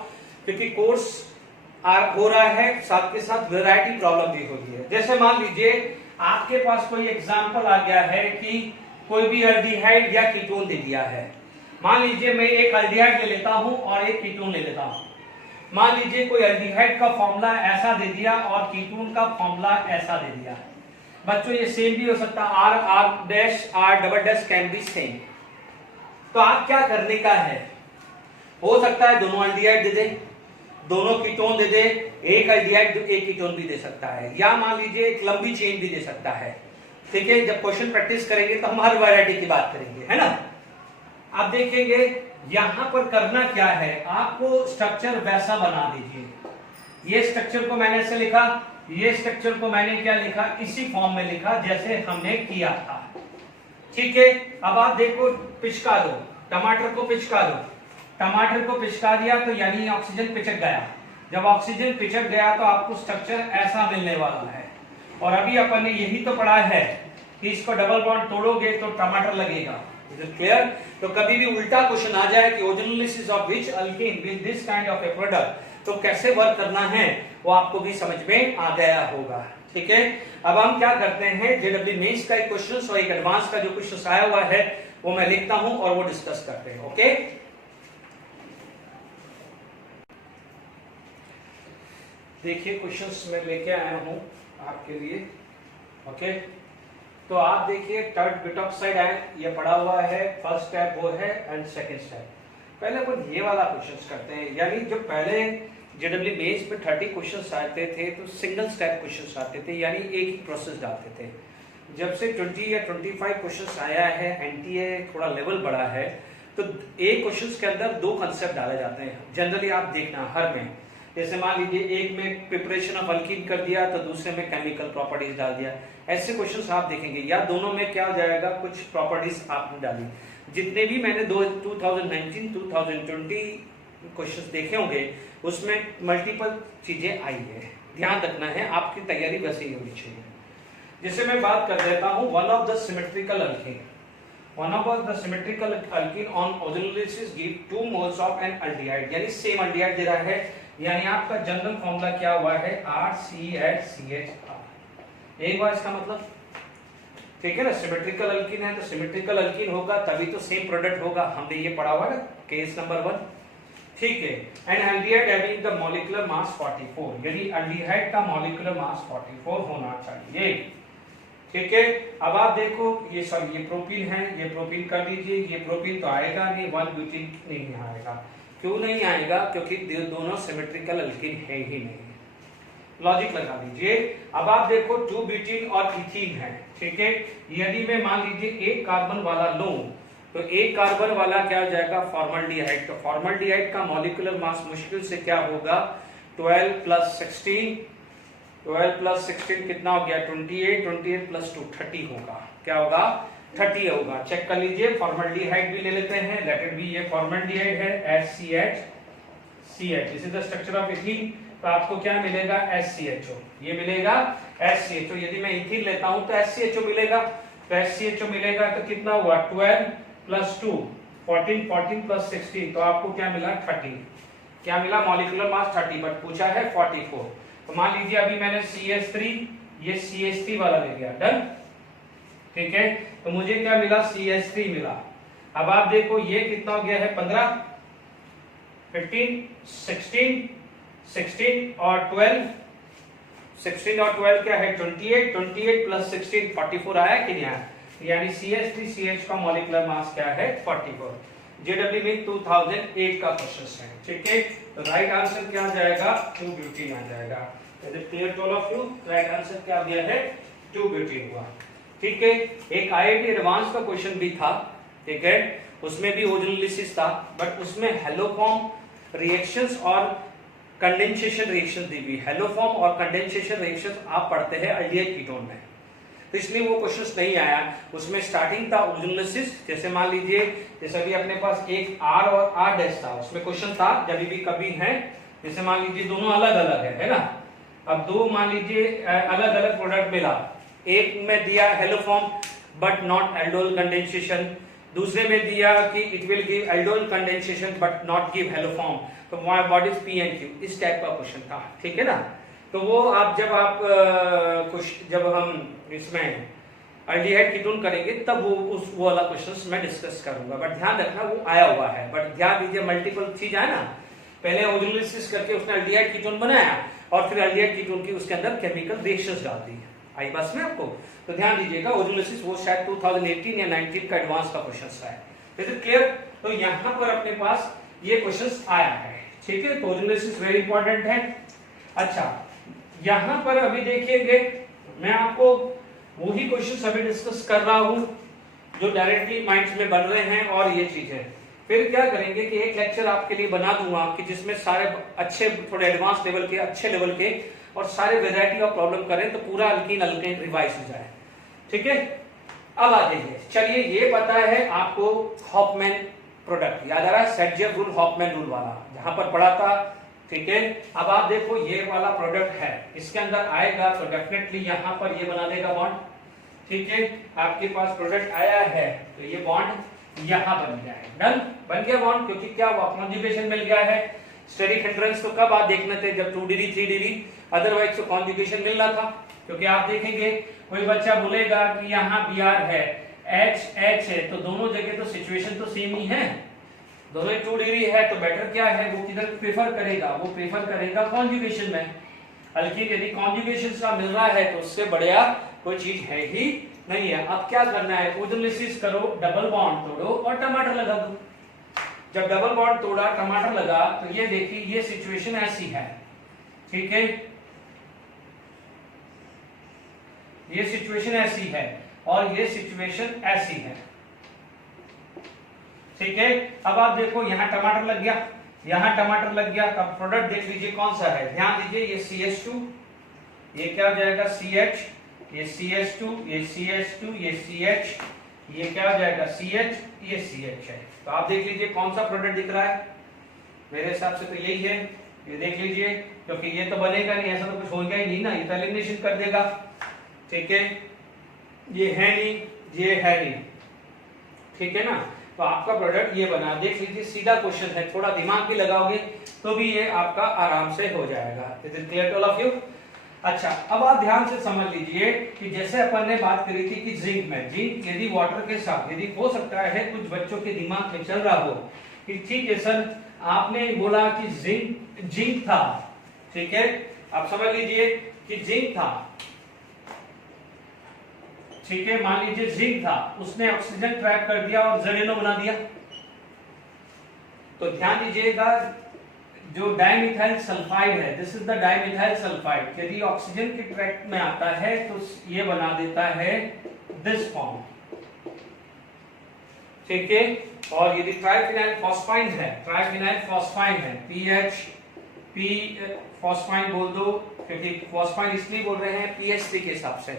क्योंकि कोर्स हो रहा है, साथ के साथ वैरायटी प्रॉब्लम भी होती है। जैसे मान लीजिए आपके पास कोई एग्जांपल आ गया है कि कोई भी अल्डिहाइड या कीटोन दे दिया है। मान लीजिए मैं एक अल्डिहाइड ले लेता हूं और एक कीटोन ले लेता हूं। मान लीजिए कोई अल्डिहाइड का फॉर्मूला ऐसा दे दिया और कीटोन का फॉर्मूला ऐसा दे दिया। बच्चों ये सेम भी हो सकता है, R कैन बी सेम। तो आप क्या करने का है, हो सकता है दोनों अल्डिहाइड दे दे, दोनों कीटोन दे दे, एक अल्डिहाइड एक कीटोन भी दे सकता है, या मान लीजिए एक लंबी चेन भी दे सकता है। ठीक है, जब क्वेश्चन प्रैक्टिस करेंगे तो हम हर वैरायटी की बात करेंगे, है ना। आप देखेंगे यहां पर करना क्या है, आपको स्ट्रक्चर वैसा बना दीजिए। ये स्ट्रक्चर को मैंने ऐसे लिखा, ये स्ट्रक्चर को मैंने क्या लिखा, इसी फॉर्म में लिखा जैसे हमने किया था। ठीक है, अब आप देखो पिचका दो, टमाटर को पिचका दो, टमाटर को पिचका दिया तो यानी ऑक्सीजन पिचक गया। जब ऑक्सीजन पिचक गया तो आपको स्ट्रक्चर ऐसा मिलने वाला है। और अभी अपन ने यही तो पढ़ा है कि इसको डबल बॉन्ड तोड़ोगे तो टमाटर लगेगा। Is it clear? तो कभी भी उल्टा क्वेश्चन आ जाए कि ozonolysis of which alkyne with this kind of A product, तो कैसे वर्क करना है वो आपको भी समझ में आ गया होगा। ठीक है, अब हम क्या करते हैं, जेडब्ल्यू मेंस का एक क्वेश्चन और एक एडवांस का जो क्वेश्चन आया हुआ है वो मैं लिखता हूं और वो डिस्कस करते हैं। ओके, देखिए क्वेश्चंस मैं लेके आया हूं आपके लिए। ओके, तो आप देखिए टर्ड बिटॉक्साइड आयन ये पड़ा हुआ है, फर्स्ट स्टेप वो है एंड सेकंड स्टेप। पहले अपन ये वाला क्वेश्चंस करते हैं, यानी जो पहले जेडब्ल्यू मेंस में 30 क्वेश्चंस आते थे तो सिंगल स्टेप क्वेश्चंस आते थे, यानी एक ही प्रोसेस डालते थे। जब से 20 या 25 क्वेश्चंस आया है, एनटीए थोड़ा लेवल बढ़ा है, तो एक क्वेश्चंस के अंदर 2 कंसेप्ट डाले जाते हैं। जनरली आप देखना हर में, जैसे मान लीजिए एक में प्रिपरेशन ऑफ अल्कीन कर दिया तो दूसरे में केमिकल प्रॉपर्टीज डाल दिया। ऐसे क्वेश्चंस आप देखेंगे, या दोनों में क्या हो जाएगा, कुछ प्रॉपर्टीज आपने डाली। जितने भी मैंने 2019-2020 क्वेश्चंस देखे होंगे उसमें मल्टीपल चीजें आई है। ध्यान रखना है, आपकी तैयारी वैसे ही होनी चाहिए। जैसे मैं बात कर देता हूं one of the symmetrical alkene, one of the symmetrical alkene on ozonolysis give 2 moles of an aldehyde, यानी सेम अल्डिहाइड दे रहा है, यानी आपका जनरल फॉर्मूला क्या हुआ है RCHCHR। एक बार इसका मतलब ठीक है ना, सिमेट्रिकल अल्कीन है तो सिमेट्रिकल अल्कीन होगा तभी तो सेम प्रोडक्ट होगा, हमने ये पढ़ा हुआ ना केस नंबर 1, ठीक है। And aldehyde having the molecular mass 44, यानी एल्डिहाइड का मॉलिक्यूलर मास 44 होना चाहिए, ठीक है। अब आप देखो ये सब, ये प्रोपीन है, ये प्रोपीन कर लीजिए, ये प्रोपीन तो आएगा नहीं, 1 ब्यूटीन नहीं आएगा, क्यों नहीं आएगा, क्योंकि दोनों सिमेट्रिकल अल्कीन है ही नहीं, लॉजिक लगा लीजिए। अब आप देखो 2 ब्यूटीन और इथीन है, ठीक है। यदि मैं मान लीजिए एक कार्बन वाला लूं तो एक कार्बन वाला क्या हो जाएगा फॉर्मल्डिहाइड, तो फॉर्मल्डिहाइड का मॉलिक्यूलर मास मुश्किल से क्या होगा 12 प्लस 16, 12 प्लस 16 कितना हो गया 28, 28 प्लस 2 30 होगा, क्या होगा 30 होगा। चेक कर लीजिए, फॉर्मल्डिहाइड भी ले लेते हैं, लेट इट बी, ये फॉर्मल्डिहाइड है HCH, this is the structure of ethene, तो आपको क्या मिलेगा SCHO, ये मिलेगा SCHO। यदि मैं इथीन लेता हूं तो SCHO मिलेगा, तो SCHO मिलेगा तो कितना हुआ 12 प्लस 2 14, 14 प्लस 16, तो आपको क्या मिला 30, क्या मिला मॉलिक्यूलर मास 30, बट पूछा है 44। तो मान लीजिए अभी मैंने CH3, ये CH3 वाला ले लिया, डन, ठीक है। तो मुझे क्या मिला CH3 मिला। अब आप देखो ये कितना हो गया है 15, 15, 16 और 12, 16 और 12 क्या है 28, 28 प्लस 16 44 आया कि नहीं आया, यानी CH3CH का मॉलिक्यूलर मास क्या है 44। JEE में 2008 का क्वेश्चन है, ठीक है। तो राइट आंसर क्या आ जाएगा 2 ब्यूटीन आ जाएगा। Is it clear to all of you? Right answer क्या आ गया है 2 ब्यूटीन हुआ, ठीक है। एक IIT एडवांस का क्वेश्चन भी था, ठीक है, उसमें भी ओजोनोलिसिस था, बट उसमें हेलोफॉर्म रिएक्शंस और कंडेंसेशन रिएक्शन दी हुई। हेलोफॉर्म और कंडेंसेशन रिएक्शन आप पढ़ते हैं अल्डिहाइड कीटोन में, तो इसलिए वो क्वेश्चंस नहीं आया। उसमें स्टार्टिंग था ओजोनोलिसिस, जैसे मान लीजिए जैसे अभी अपने पास एक R और R डैश था, उसमें क्वेश्चन था जब भी कभी है, जैसे मान लीजिए दोनों अलग अलग है ना। अब दो मान लीजिए अलग अलग प्रोडक्ट मिला, एक में दिया haloform but not aldol condensation, दूसरे में दिया कि it will give aldol condensation but not give haloform, तो what is P and Q, इस टाइप का क्वेश्चन था, ठीक है ना। तो वो आप जब हम इसमें अल्डिहाइड कीटोन करेंगे तब वो वाला क्वेश्चन मैं डिस्कस करूंगा, बट ध्यान रखना वो आया हुआ है, बट ध्यान दीजिए मल्टीपल चीज है ना, पहले ओजोनोलिसिस करके उसने अल्डिहाइड कीटोन बनाया और फिर अल्डिहाइड कीटोन की उसके अंदर केमिकल रिएक्शंस डाल दी, आई बस में आपको, तो ध्यान दीजिएगा ओजोनोलिसिस वो शायद 2018 या 19 का एडवांस का क्वेश्चन है, इज इट क्लियर। तो यहाँ पर अपने पास ये क्वेश्चन आया है, ठीक है, तो ओजोनोलिसिस वेरी इंपॉर्टेंट है। अच्छा यहाँ पर अभी देखिएगा मैं आपको वही क्वेश्चन अभी डिस्कस कर रहा हूं जो डायरेक्टली माइंड्स में बन रहे हैं, और ये चीजें फिर क्या करेंगे कि एक लेक्चर आपके लिए बना दूंगा कि जिसमें सारे अच्छे थोड़े एडवांस लेवल के, अच्छे लेवल के और सारे वेराइटी ऑफ प्रॉब्लम करें तो पूरा अल्कीन अल्केन रिवाइज हो जाए, ठीक है। अब आ जाइए, चलिए ये पता है आपको हॉफमैन प्रोडक्ट याद आ रहा है, सेटजेफ रूल हॉफमैन रूल वाला जहां पर पढ़ा था, ठीक है। अब आप देखो ये वाला प्रोडक्ट है, इसके अंदर आएगा तो डेफिनेटली यहाँ पर ये बना देगा बॉन्ड, ठीक है। आपके पास प्रोडक्ट आया है तो ये बॉन्ड यहाँ बन गया है, डन, बन गया बॉन्ड, क्योंकि क्या हुआ कॉन्जुगेशन मिल गया है। स्टेरिक हिंड्रेंस तो कब आप देखने थे जब 2 डिग्री 3 डिग्री, अदरवाइज तो कॉन्जुगेशन मिल रहा था, क्योंकि आप देखेंगे कोई बच्चा बोलेगा कि यहाँ Br है H है, तो दोनों जगह तो सिचुएशन तो सेम ही है, दोनों 2 डिग्री है, तो बेटर क्या है वो किधर प्रेफर करेगा, वो प्रेफर करेगा कॉन्जुगेशन में। अल्कीन यदि कॉन्जुगेशन का मिल रहा है तो उससे बढ़िया कोई चीज है ही नहीं है। अब क्या करना है, ओजोनोलिसिस करो, डबल बॉन्ड तोड़ो और टमाटर लगा दो। जब डबल बॉन्ड तोड़ा टमाटर लगा तो ये देखिए ये सिचुएशन ऐसी है, ठीक है, ये सिचुएशन ऐसी है और ये सिचुएशन ऐसी है, ठीक है। अब आप देखो यहाँ टमाटर लग गया, यहाँ टमाटर लग गया, तब प्रोडक्ट देख लीजिए कौन सा है, ध्यान दीजिए ये CH2, ये क्या हो जाएगा CH, ये CH2, ये CH2, ये CH, ये क्या हो जाएगा CH, ये CH है। तो आप देख लीजिए कौन सा प्रोडक्ट दिख रहा है, मेरे हिसाब से तो यही है, ये देख लीजिए, क्योंकि ये तो बनेगा नहीं, ऐसा तो कुछ होगा ही नहीं ना, ये तो एलिमिनेशन कर देगा, ठीक है। ये है नहीं, ये है नहीं, ठीक है ना। तो आपका प्रोडक्ट ये बना, देख लीजिए सीधा क्वेश्चन है, थोड़ा दिमाग भी लगाओगे तो भी ये आपका आराम से हो जाएगा। Is it clear to all of you? अच्छा, अब आप ध्यान से समझ लीजिए कि जैसे अपन ने बात करी थी कि जिंक में, जिंक यदि वाटर के साथ, यदि हो सकता है कुछ बच्चों के दिमाग में चल रहा हो कि ठीक है सर आपने बोला कि जिंक था, ठीक है, आप समझ लीजिए कि जिंक था, ठीक है, मान लीजिए जिंक था, उसने ऑक्सीजन ट्रैप कर दिया और ZNO बना दिया। तो ध्यान दीजिएगा जो डाइमिथाइल सल्फाइड है, this is the dimethyl sulphide, यदि ऑक्सीजन के ट्रैक में आता है तो ये बना देता है दिस फॉर्म, ठीक है। और यदि ट्राइफिनाइल फॉस्फाइन है, ट्राइफिनाइल फॉस्फाइन है, पी फॉस्फाइन बोल दो, क्योंकि फॉस्फाइन इसलिए बोल रहे हैं pH3 के हिसाब से,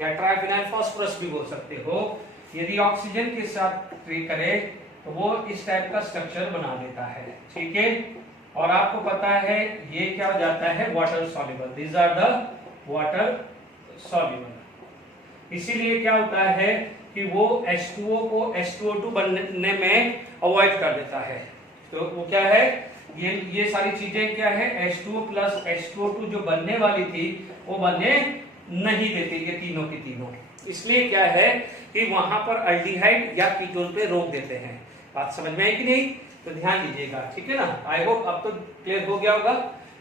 या ट्राइफिनाइल फॉस्फोरस भी बोल सकते हो। यदि ऑक्सीजन के साथ ट्रीट करे तो वो इस टाइप का स्ट्रक्चर बना देता है, ठीक है। और आपको पता है ये क्या हो जाता है, water soluble, these are the water soluble. इसीलिए क्या होता है कि वो H2O को H2O2 बनने में अवॉइड कर देता है। तो वो क्या है, ये सारी चीजें क्या है, H2O प्लस H2O2 जो बनने वाली थी वो बनने नहीं देती, ये तीनों की तीनों। इसलिए क्या है कि वहां पर अल्डिहाइड या कीटोन पे रोक देते हैं। बात समझ में आई कि नहीं? तो ध्यान दीजिएगा, ठीक है ना। आई होप अब तो क्लियर हो गया होगा,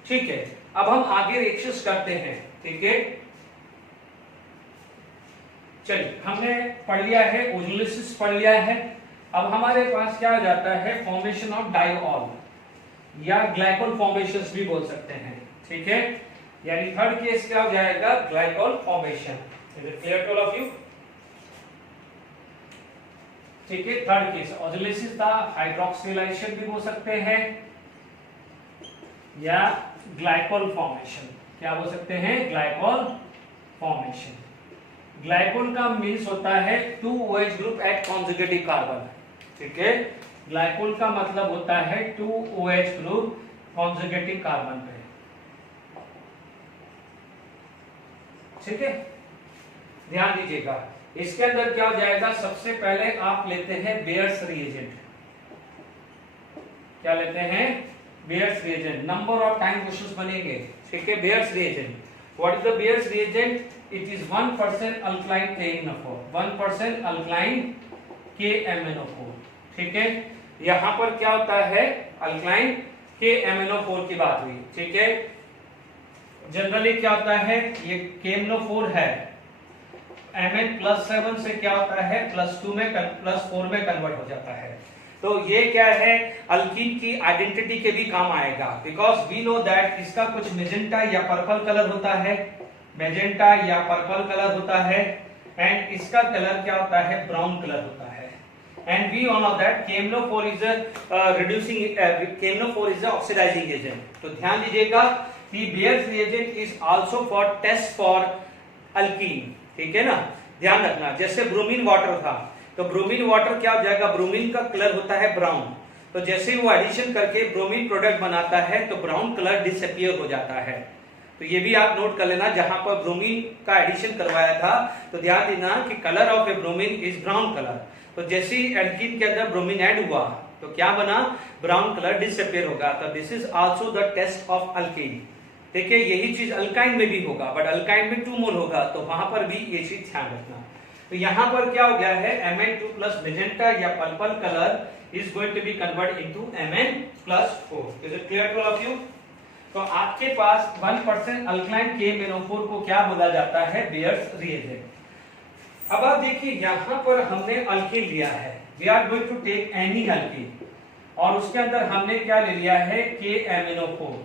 ठीक है। अब हम आगे रिएक्शंस करते हैं, ठीक है। चलिए हमने पढ़ लिया है, ओजोलिसिस पढ़ लिया है। अब हमारे पास क्या आ जाता है, फॉर्मेशन ऑफ डाइऑल या ग्लाइकोल फॉर्मेशंस भी बोल सकते हैं, ठीक है। यानी थर्ड केस क्या हो जाएगा, glycol formation. Is it clear to all of you? ठीक है, थर्ड केस ऑक्सीडेशन था, हाइड्रोक्सिलेशन भी बोल सकते हैं या ग्लाइकोल फॉर्मेशन। क्या बोल सकते हैं, ग्लाइकोल फॉर्मेशन। ग्लाइकोल का मीन्स होता है 2 OH group at conjugative carbon, ठीक है। ग्लाइकोल का मतलब होता है 2 OH ग्रुप कॉन्जुगेटिव कार्बन पे, ठीक है। ध्यान दीजिएगा, इसके अंदर क्या हो जाएगा, सबसे पहले आप लेते हैं बेयर्स रिएजेंट। क्या लेते हैं, bears reagent. Number of time questions बनेंगे, ठीक है। Bears reagent, what is the bears reagent? It is 1% alkaline KMnO4, 1% alkaline KMnO4, ठीक है। यहां पर क्या होता है, अल्कलाइन KMnO4 की बात हुई, ठीक है। जनरली क्या होता है, ये KMnO4 है, Mn+7 से क्या होता है, +2 में +4 में कन्वर्ट हो जाता है। तो ये क्या है, अल्कीन की आइडेंटिटी के भी काम आएगा, बिकॉज वी नो दैट इसका कुछ मेजेंटा या पर्पल कलर होता है, मेजेंटा या पर्पल कलर होता है, एंड इसका कलर क्या होता है, ब्राउन कलर होता है। And we all know that KMnO4 is KMnO4 is oxidising agent. तो ध्यान दीजिएगा कि Baeyer's reagent is also for test for alkene, ठीक है ना। ध्यान रखना, जैसे ब्रोमीन वाटर था, तो ब्रोमीन वाटर क्या हो जाएगा, ब्रोमीन का कलर होता है ब्राउन। तो जैसे वो एडिशन करके ब्रोमीन प्रोडक्ट बनाता है तो ब्राउन कलर डिसअपीयर हो जाता है। तो ये भी आप नोट कर लेना, जहां पर ब्रोमीन का एडिशन करवाया था तो ध्यान देना कि colour of A bromine is brown colour. तो जैसे ही एल्कीन के अंदर ब्रोमीन ऐड हुआ तो क्या बना, ब्राउन कलर डिसअपीयर होगा। तो this is also the test of alkene. देखिए यही चीज अल्काइन में भी होगा, बट अल्काइन में 2 मोल होगा, तो वहां पर भी ये चीज ध्यान रखना। तो यहां पर क्या हो गया है, Mn2 प्लस मेजेंटा या purple colour is going to be convert into Mn+4। Is it clear to all of you? तो आपके पास 1% अल्कलाइन KMnO4 को क्या बोला जाता है, बेयर्स रिएजेंट। अब आप देखिए यहां पर हमने अल्कीन लिया है, we are going to take any alkene, और उसके अंदर हमने क्या ले लिया है, KMnO4।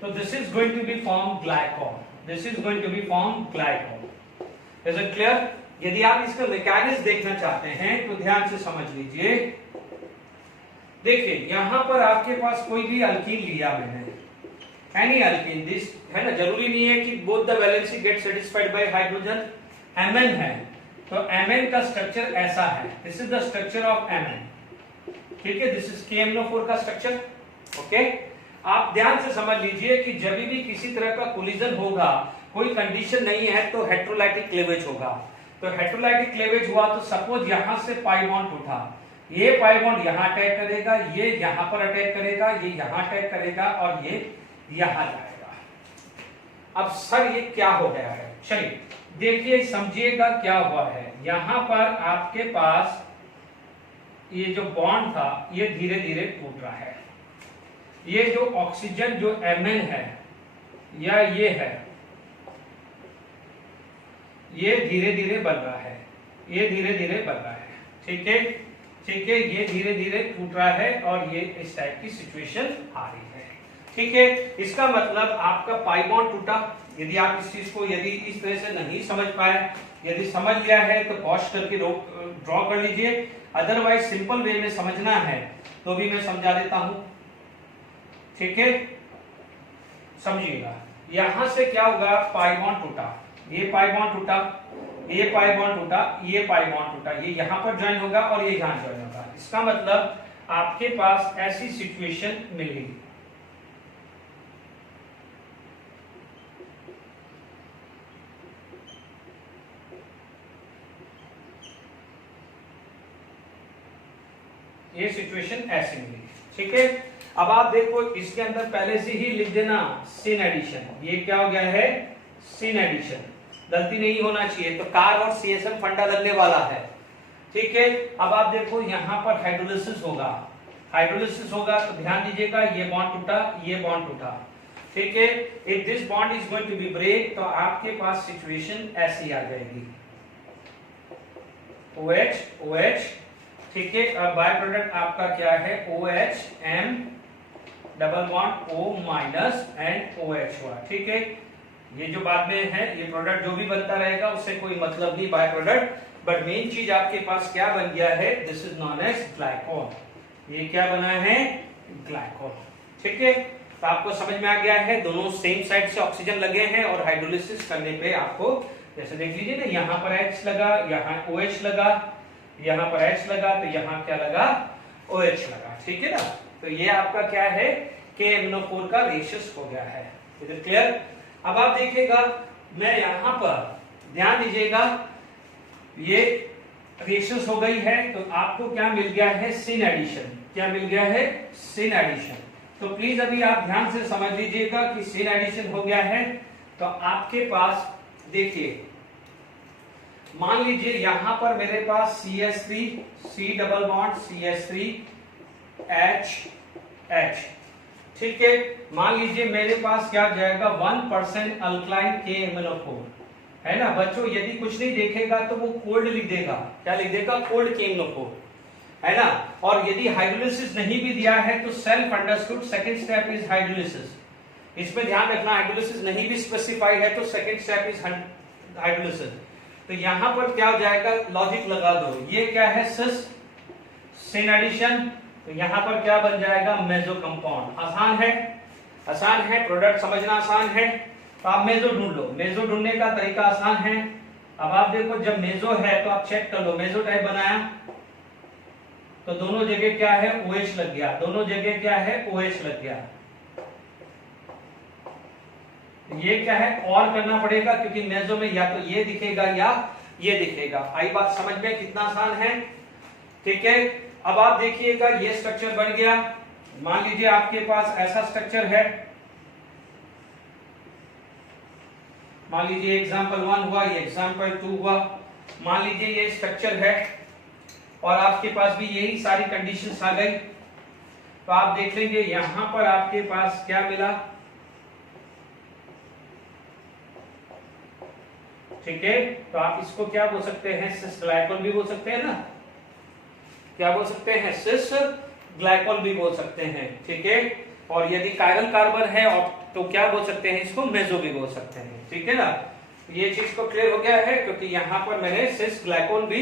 तो this is going to be form glycol, this is going to be form glycol. Is it clear? यदि आप इसका मैकेनिज्म देखना चाहते हैं तो ध्यान से समझ लीजिए। देखिए यहां पर आपके पास कोई भी अल्कीन लिया मैंने, एनी अल्कीन, दिस है ना, जरूरी नहीं है कि both the valency gate satisfied by hydrogen. Mn है तो Mn का स्ट्रक्चर ऐसा है, this is the structure of Mn, ठीक है। दिस इज KMnO4 का स्ट्रक्चर, ओके। आप ध्यान से समझ लीजिए कि जब भी किसी तरह का कोलिजन होगा, कोई कंडीशन नहीं है तो हेटेरोलाइटिक क्लीवेज होगा। तो हेटेरोलाइटिक क्लेवेज हुआ तो सपोज यहां से पाई बॉन्ड उठा, ये पाई बॉन्ड यहां अटैक करेगा, ये यहां पर अटैक करेगा, ये यहां अटैक करेगा और ये यहां जाएगा। अब सर ये क्या हो गया है, चलिए देखिए समझिएगा क्या हुआ है। यहां पर आपके पास ये जो बॉन्ड था ये धीरे धीरे टूट रहा है। ये जो ऑक्सीजन जो Mn है या ये है, ये धीरे धीरे बन रहा है, ये धीरे धीरे बन रहा है, ठीक है, ठीक है, ये धीरे धीरे टूट रहा है और ये इस टाइप की सिचुएशन आ रही है, ठीक है। इसका मतलब आपका पाई बॉन्ड टूटा। यदि आप इस चीज को यदि इस तरह से नहीं समझ पाए, यदि समझ लिया है तो पॉज करके ड्रॉ कर लीजिए, अदरवाइज सिंपल वे में समझना है तो भी मैं समझा देता हूं, ठीक है। समझिएगा यहां से क्या होगा, पाई बॉन्ड टूटा, ये पाई बॉन्ड टूटा, ये पाई बॉन्ड टूटा, ये पाई बॉन्ड टूटा, ये यहां पर ज्वाइन होगा और ये यहां ज्वाइन होगा। इसका मतलब आपके पास ऐसी सिचुएशन मिली। ये सिचुएशन ऐसी मिली, ठीक है। अब आप देखो इसके अंदर पहले से ही लिख देना सिन एडिशन, ये क्या हो गया है, सिन एडिशन, गलती नहीं होना चाहिए। तो कार और CSN फंडा लगने वाला है, ठीक है। अब आप देखो यहां पर हाइड्रोलिसिस होगा, हाइड्रोलिसिस होगा तो ध्यान दीजिएगा ये बॉन्ड टूटा, ये बॉन्ड टूटा, ठीक है। If this bond is going to be break तो आपके पास सिचुएशन ऐसी आ जाएगी, OH OH, ठीक है। अब बाय प्रोडक्ट आपका क्या है, OH M double bond O minus and OH हुआ, ठीक है। ये जो बाद में है ये प्रोडक्ट जो भी बनता रहेगा उससे कोई मतलब नहीं, बाय प्रोडक्ट, बट मेन चीज आपके पास क्या बन गया है, this is non age glycol. ये क्या बना है, ग्लाइकोल, ठीक है। तो आपको समझ में आ गया है, दोनों सेम साइड से ऑक्सीजन लगे हैं और हाइड्रोलिसिस करने पे आपको जैसे देख लीजिए ना, यहाँ पर H लगा, यहाँ OH लगा, यहाँ पर H लगा तो यहाँ क्या लगा, OH लगा, ठीक है ना। तो ये आपका क्या है, KMnO4 का रेशियस हो गया है, इज इट क्लियर। अब आप देखिएगा मैं यहां पर ध्यान दीजिएगा, ये रेशियस हो गई है तो आपको क्या मिल गया है, सिन एडिशन, क्या मिल गया है, सिन एडिशन। तो प्लीज अभी आप ध्यान से समझ लीजिएगा कि सिन एडिशन हो गया है। तो आपके पास देखिए, मान लीजिए यहां पर मेरे पास CH3 C double bond CH3 H H, ठीक है। मान लीजिए मेरे पास क्या जाएगा, 1% अल्कलाइन KMnO4 है ना बच्चों। यदि कुछ नहीं देखेगा तो वो कोल्ड लिख देगा, क्या लिख देगा, कोल्ड KMnO4 है ना। और यदि हाइड्रोलिसिस नहीं भी दिया है तो self understood second step is hydrolysis, इसमें ध्यान रखना। हाइड्रोलिसिस नहीं भी स्पेसिफाइड है तो सेकंड स्टेप इज हाइड्रोलिसिस। तो यहां पर क्या हो जाएगा, लॉजिक लगा दो, ये क्या है, सिन एडिशन, तो यहां पर क्या बन जाएगा, मेसो कंपाउंड। आसान है, आसान है, प्रोडक्ट समझना आसान है। तो आप मेसो ढूंढ लो, मेसो ढूंढने का तरीका आसान है। अब आप देखो जब मेसो है तो आप चेक कर लो, मेसो टाइप बनाया तो दोनों जगह क्या है, OH लग गया, दोनों जगह क्या है, OH लग गया। ये क्या है, और करना पड़ेगा क्योंकि मेसो में या तो ये दिखेगा या ये दिखेगा। आई बात समझ में, कितना आसान है, ठीक है। अब आप देखिएगा ये स्ट्रक्चर बन गया। मान लीजिए आपके पास ऐसा स्ट्रक्चर है, मान लीजिए एग्जांपल 1 हुआ, ये एग्जांपल 2 हुआ। मान लीजिए ये स्ट्रक्चर है और आपके पास भी यही सारी कंडीशंस आ गई। तो आप देख लेंगे यहां पर आपके पास क्या मिला, ठीक है। तो आप इसको क्या बोल सकते हैं, सिस ग्लाइकोल भी बोल सकते हैं ना, क्या बोल सकते हैं, सिस ग्लाइकोल भी बोल सकते हैं, ठीक है। और यदि कायरल कार्बन है तो क्या बोल सकते हैं, इसको मेसो भी बोल सकते हैं, ठीक है ना। ये चीज को क्लियर हो गया है क्योंकि यहाँ पर मैंने सिस ग्लाइकोल भी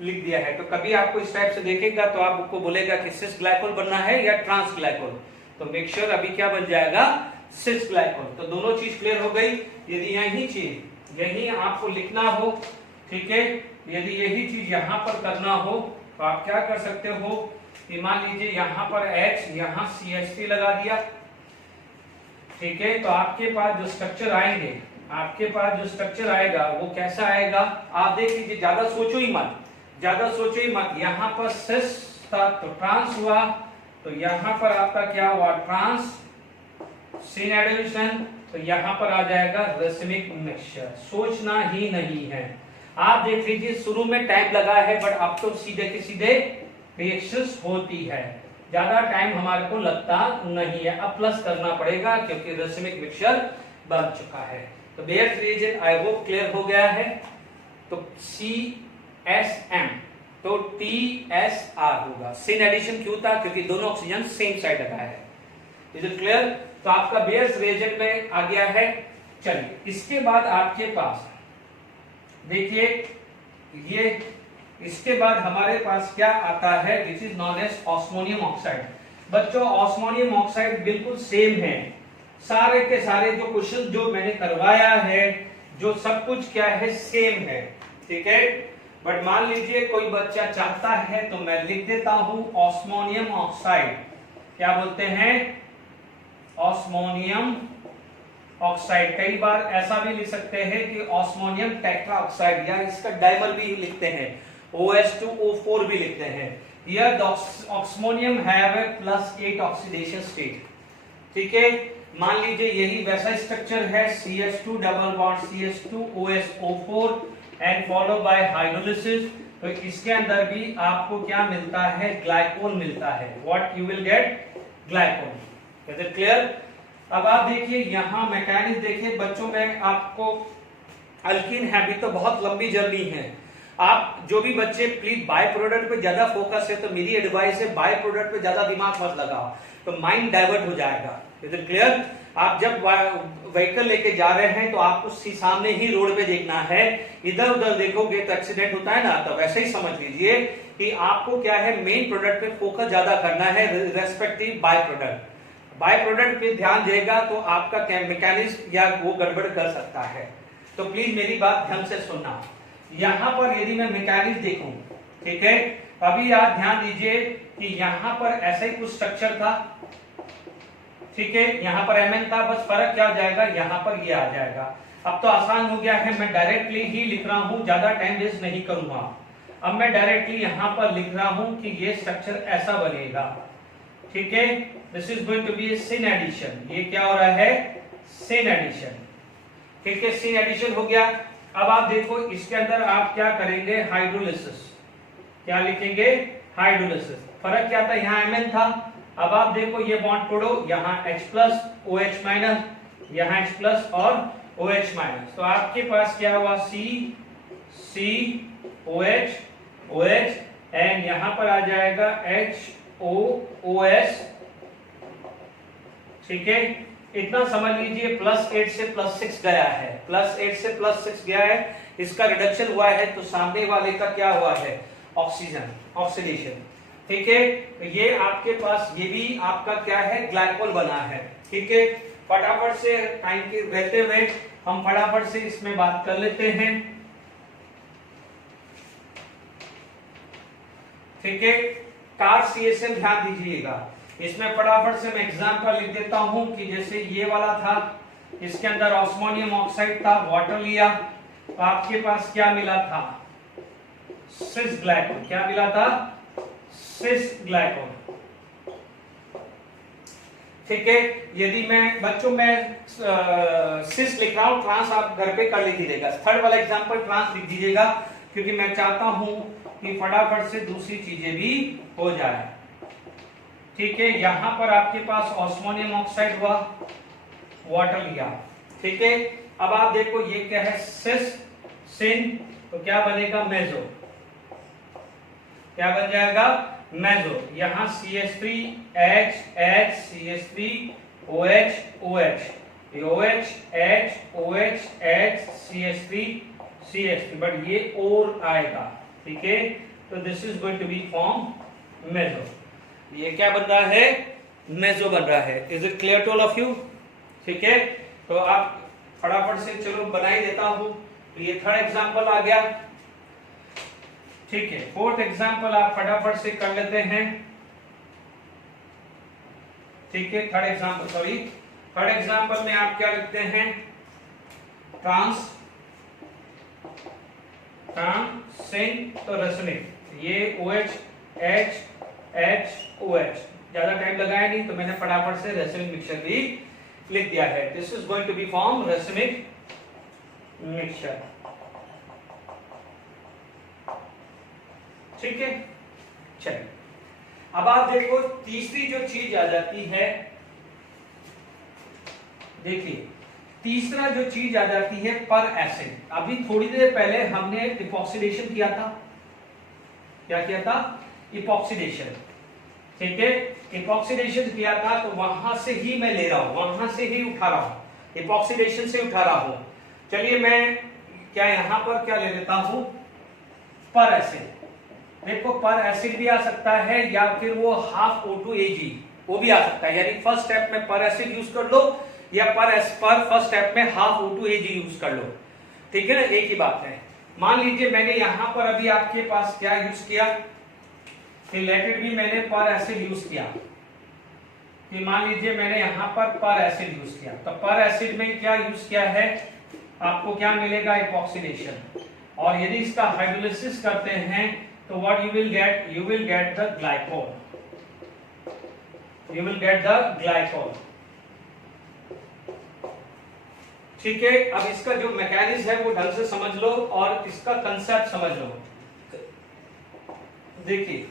लिख दिया है। तो कभी आपको इस टाइप से देखेगा तो आपको बोलेगा कि सिस ग्लाइकोल बनना है या ट्रांस ग्लाइकोल, तो मेक श्योर अभी क्या बन जाएगा, सिस ग्लाइकोल। तो दोनों चीज क्लियर हो गई। यदि यही चीज यही आपको लिखना हो, ठीक है, यदि यही चीज यहाँ पर करना हो तो आप क्या कर सकते हो कि मान लीजिए यहाँ पर H, यहाँ CH3 लगा दिया, ठीक है। तो आपके पास जो स्ट्रक्चर आएंगे आपके पास जो स्ट्रक्चर आएगा वो कैसा आएगा, आप देख लीजिए, ज्यादा सोचो ही मत। यहाँ पर सिस था तो ट्रांस हुआ, तो यहाँ पर आपका क्या हुआ, ट्रांस सिन एडिशन, तो यहाँ पर आ जाएगा रेसिमिक मिक्सचर। सोचना ही नहीं है। आप देख लीजिए शुरू में टाइम लगा है, बट अब तो सीधे के सीधे रिएक्शंस होती है, ज्यादा टाइम हमारे को लगता नहीं है। अब प्लस करना पड़ेगा क्योंकि रेसिमिक मिक्सचर बन चुका है। तो bears reagent I hope clear हो गया है। तो CSM तो TSR होगा। सिन एडिशन क्यों था, क्योंकि दोनों ऑक्सीजन सेम साइड लगा है। Is it clear? तो आपका बेयर्स रिएजेंट में आ गया है। चलिए इसके बाद आपके पास देखिए, ये इसके बाद हमारे पास क्या आता है, which is non as osmium oxide. बच्चों ऑस्मोनियम ऑक्साइड बिल्कुल सेम है, सारे के सारे जो क्वेश्चन जो मैंने करवाया है, जो सब कुछ क्या है, सेम है, ठीक है। बट मान लीजिए कोई बच्चा चाहता है तो मैं लिख देता हूं ऑस्मोनियम ऑक्साइड, क्या बोलते हैं, ऑस्मोनियम ऑक्साइड। कई बार ऐसा भी लिख सकते हैं कि ऑस्मोनियम टेट्रा ऑक्साइड, या इसका डाइमर भी लिखते हैं, OH2O4 भी लिखते हैं। Here the osmonium have a +8 oxidation state, ठीक है। मान लीजिए यही वैसा स्ट्रक्चर है, CH2 double bond CH2OSO4 and follow by hydrolysis. तो इसके अंदर भी आपको क्या मिलता है, ग्लाइकोल मिलता है। What you will get, glycol. Is it clear? अब आप देखिए यहाँ मैकेनिज्म देखिए बच्चों में, आपको अल्कीन है, अभी तो बहुत लंबी जर्नी है। आप जो भी बच्चे प्लीज बाय प्रोडक्ट पे ज्यादा फोकस है, तो मेरी एडवाइस है बाय प्रोडक्ट पे ज्यादा दिमाग मत लगाओ, तो माइंड डाइवर्ट हो जाएगा। Is it clear? आप जब व्हीकल लेके जा रहे हैं तो आपको सामने ही रोड पे देखना है, इधर उधर देखोगे तो एक्सीडेंट होता है ना। तो वैसे ही समझ लीजिए कि आपको क्या है, मेन प्रोडक्ट पे फोकस ज्यादा करना है respective by product. By product पे ध्यान देगा तो आपका मैकेनिज्म या वो गड़बड़ कर सकता है। तो प्लीज मेरी बात ध्यान से सुनना। यहां पर यदि मैं मैकेनिज्म देखूं, ठीक है, अभी आप ध्यान दीजिए कि यहां पर ऐसा ही कुछ स्ट्रक्चर था, ठीक है, यहां पर Mn था, बस फर्क क्या आ जाएगा, यहां पर ये आ जाएगा। अब तो आसान हो गया है, मैं डायरेक्टली ही लिख रहा हूं, ज्यादा टाइम वेस्ट नहीं करूंगा। अब मैं डायरेक्टली यहां पर लिख रहा हूं कि ये स्ट्रक्चर ऐसा बनेगा, ठीक है। This is going to be a syn addition. ये क्या हो रहा है, सिन एडिशन, ठीक है, सिन एडिशन हो गया। अब आप देखो इसके अंदर आप क्या करेंगे, हाइड्रोलिसिस। क्या लिखेंगे, हाइड्रोलिसिस। फर्क क्या था, यहाँ Mn था, अब आप देखो ये बॉन्ड तोड़ो, यहाँ H+ OH-, यहाँ H+ और OH-। तो आपके पास क्या हुआ, COH एंड यहाँ पर आ जाएगा HOOS, ठीक है। इतना समझ लीजिए, +8 से +6 गया है, +8 से +6 गया है, इसका रिडक्शन हुआ है, तो सामने वाले का क्या हुआ है, ऑक्सीजन, ऑक्सीडेशन, ठीक है। तो ये आपके पास ये भी आपका क्या है, ग्लाइकोल बना है, ठीक है। फटाफट से टाइम के रहते हुए हम फटाफट से इसमें बात कर लेते हैं, ठीक है। कार CSM ध्यान दीजिएगा, इसमें फटाफट से मैं एग्जांपल लिख देता हूं कि जैसे ये वाला था, इसके अंदर ऑस्मोनियम ऑक्साइड था, वाटर लिया, तो आपके पास क्या मिला था, सिस ग्लाइकोल। क्या मिला था, सिस ग्लाइकोल, ठीक है। यदि मैं बच्चों में सिस लिख रहा हूं, ट्रांस आप घर पे कर लीजिएगा। थर्ड वाला एग्जांपल ट्रांस लिख दीजिएगा, क्योंकि मैं चाहता हूं कि फटाफट से दूसरी चीजें भी हो जाए, ठीक है। यहां पर आपके पास ऑस्मोनियम ऑक्साइड हुआ, वाटर लिया, ठीक है। अब आप देखो ये क्या है, सिस सिन, तो क्या बनेगा, मेजो। क्या बन जाएगा, मेजो। यहां CH3H H CH3OH OH, OH H OH H CH3 but ये और आएगा, ठीक है। तो this is going to be form meso. ये क्या बन रहा है, मेजो बन रहा है। Is it clear to all of you, ठीक है। तो आप फटाफट से चलो बना ही देता हूं। तो ये थर्ड एग्जांपल आ गया, ठीक है। फोर्थ एग्जांपल आप फटाफट से कर लेते हैं, ठीक है। थर्ड एग्जांपल में आप क्या लिखते हैं, ट्रांसिन तो रसमिक, ये OH H H OH, ज्यादा टाइम लगाया नहीं तो मैंने फटाफट से रेसिमिक मिक्सचर भी लिख दिया है। This is going to be form racemic mixture. ठीक है, चलिए अब आप देखो तीसरी जो चीज आ जाती है, देखिए तीसरा जो चीज आ जाती है पर एसिड। अभी थोड़ी देर पहले हमने इपॉक्सीडेशन किया था, क्या किया था? इपॉक्सीडेशन। ठीक है, इपॉक्सीडेशन किया था तो वहां से ही मैं ले रहा हूं, वहां से ही उठा रहा हूं, इपॉक्सीडेशन से उठा रहा हूं। चलिए मैं क्या यहां पर क्या ले लेता हूं? पर एसिड। देखो पर एसिड भी आ सकता है या फिर वो हाफ O2Ag वो भी आ सकता है, यानी फर्स्ट स्टेप में पर एसिड यूज कर लो या पर फर्स्ट स्टेप में हाफ O2Ag यूज कर लो। ठीक है ना, एक ही बात है। मान लीजिए मैंने यहां पर अभी आपके पास क्या यूज किया, लेटेड भी मैंने पर एसिड यूज किया, कि मान लीजिए मैंने यहां पर एसिड यूज किया, तो पर एसिड में क्या यूज किया है, आपको क्या मिलेगा? इपॉक्सीडेशन। और यदि इसका हाइड्रोलिसिस करते हैं तो what you will get? You will get the glycol, you will get the glycol. ठीक है, अब इसका जो मैकेनिज्म है वो ढंग से समझ लो और इसका कंसेप्ट समझ लो। देखिए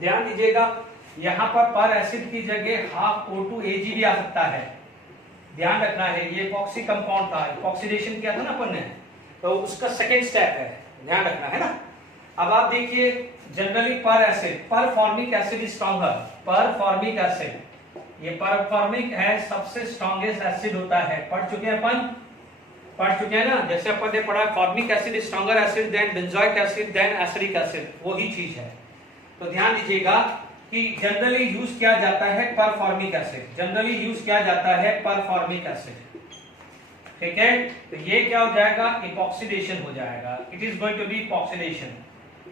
ध्यान दीजिएगा, यहां पर एसिड की जगह हाफ O2Ag भी आ सकता है, ध्यान रखना है। ये इपॉक्सी कंपाउंड था, इपॉक्सीडेशन किया था ना अपन ने, तो उसका सेकेंड स्टेप है, ध्यान रखना है ना। अब आप देखिए जनरली पर एसिड, पर फॉर्मिक एसिड स्ट्रॉन्गर, पर फॉर्मिक एसिड, ये पर फॉर्मिक है सबसे स्ट्रॉन्गेस्ट एसिड होता है। पढ़ चुके हैं अपन, पढ़ चुके हैं ना, जैसे अपन ने पढ़ा formic acid stronger acid, then benzoic acid, then acetic acid, वही चीज है। तो ध्यान दीजिएगा कि जनरली यूज किया जाता है पर फॉर्मिक एसिड, जनरली यूज किया जाता है पर फॉर्मिक एसिड। ठीक है, तो ये क्या हो जाएगा? इपॉक्सीडेशन हो जाएगा, it is going to be epoxidation.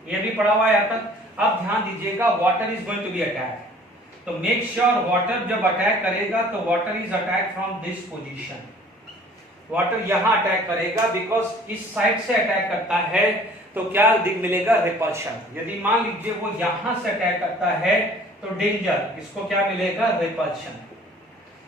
ये भी पढ़ा हुआ है यहां तक। अब ध्यान दीजिएगा water is going to be attack, तो मेक श्योर वाटर जब अटैक करेगा तो water is attack from this position, water यहां अटैक करेगा, बिकॉज इस साइड से अटैक करता है तो क्या मिलेगा? रिपल्शन। यदि मान लीजिए वो यहां से अटैक करता है तो डेंजर, इसको क्या मिलेगा? रिपल्शन।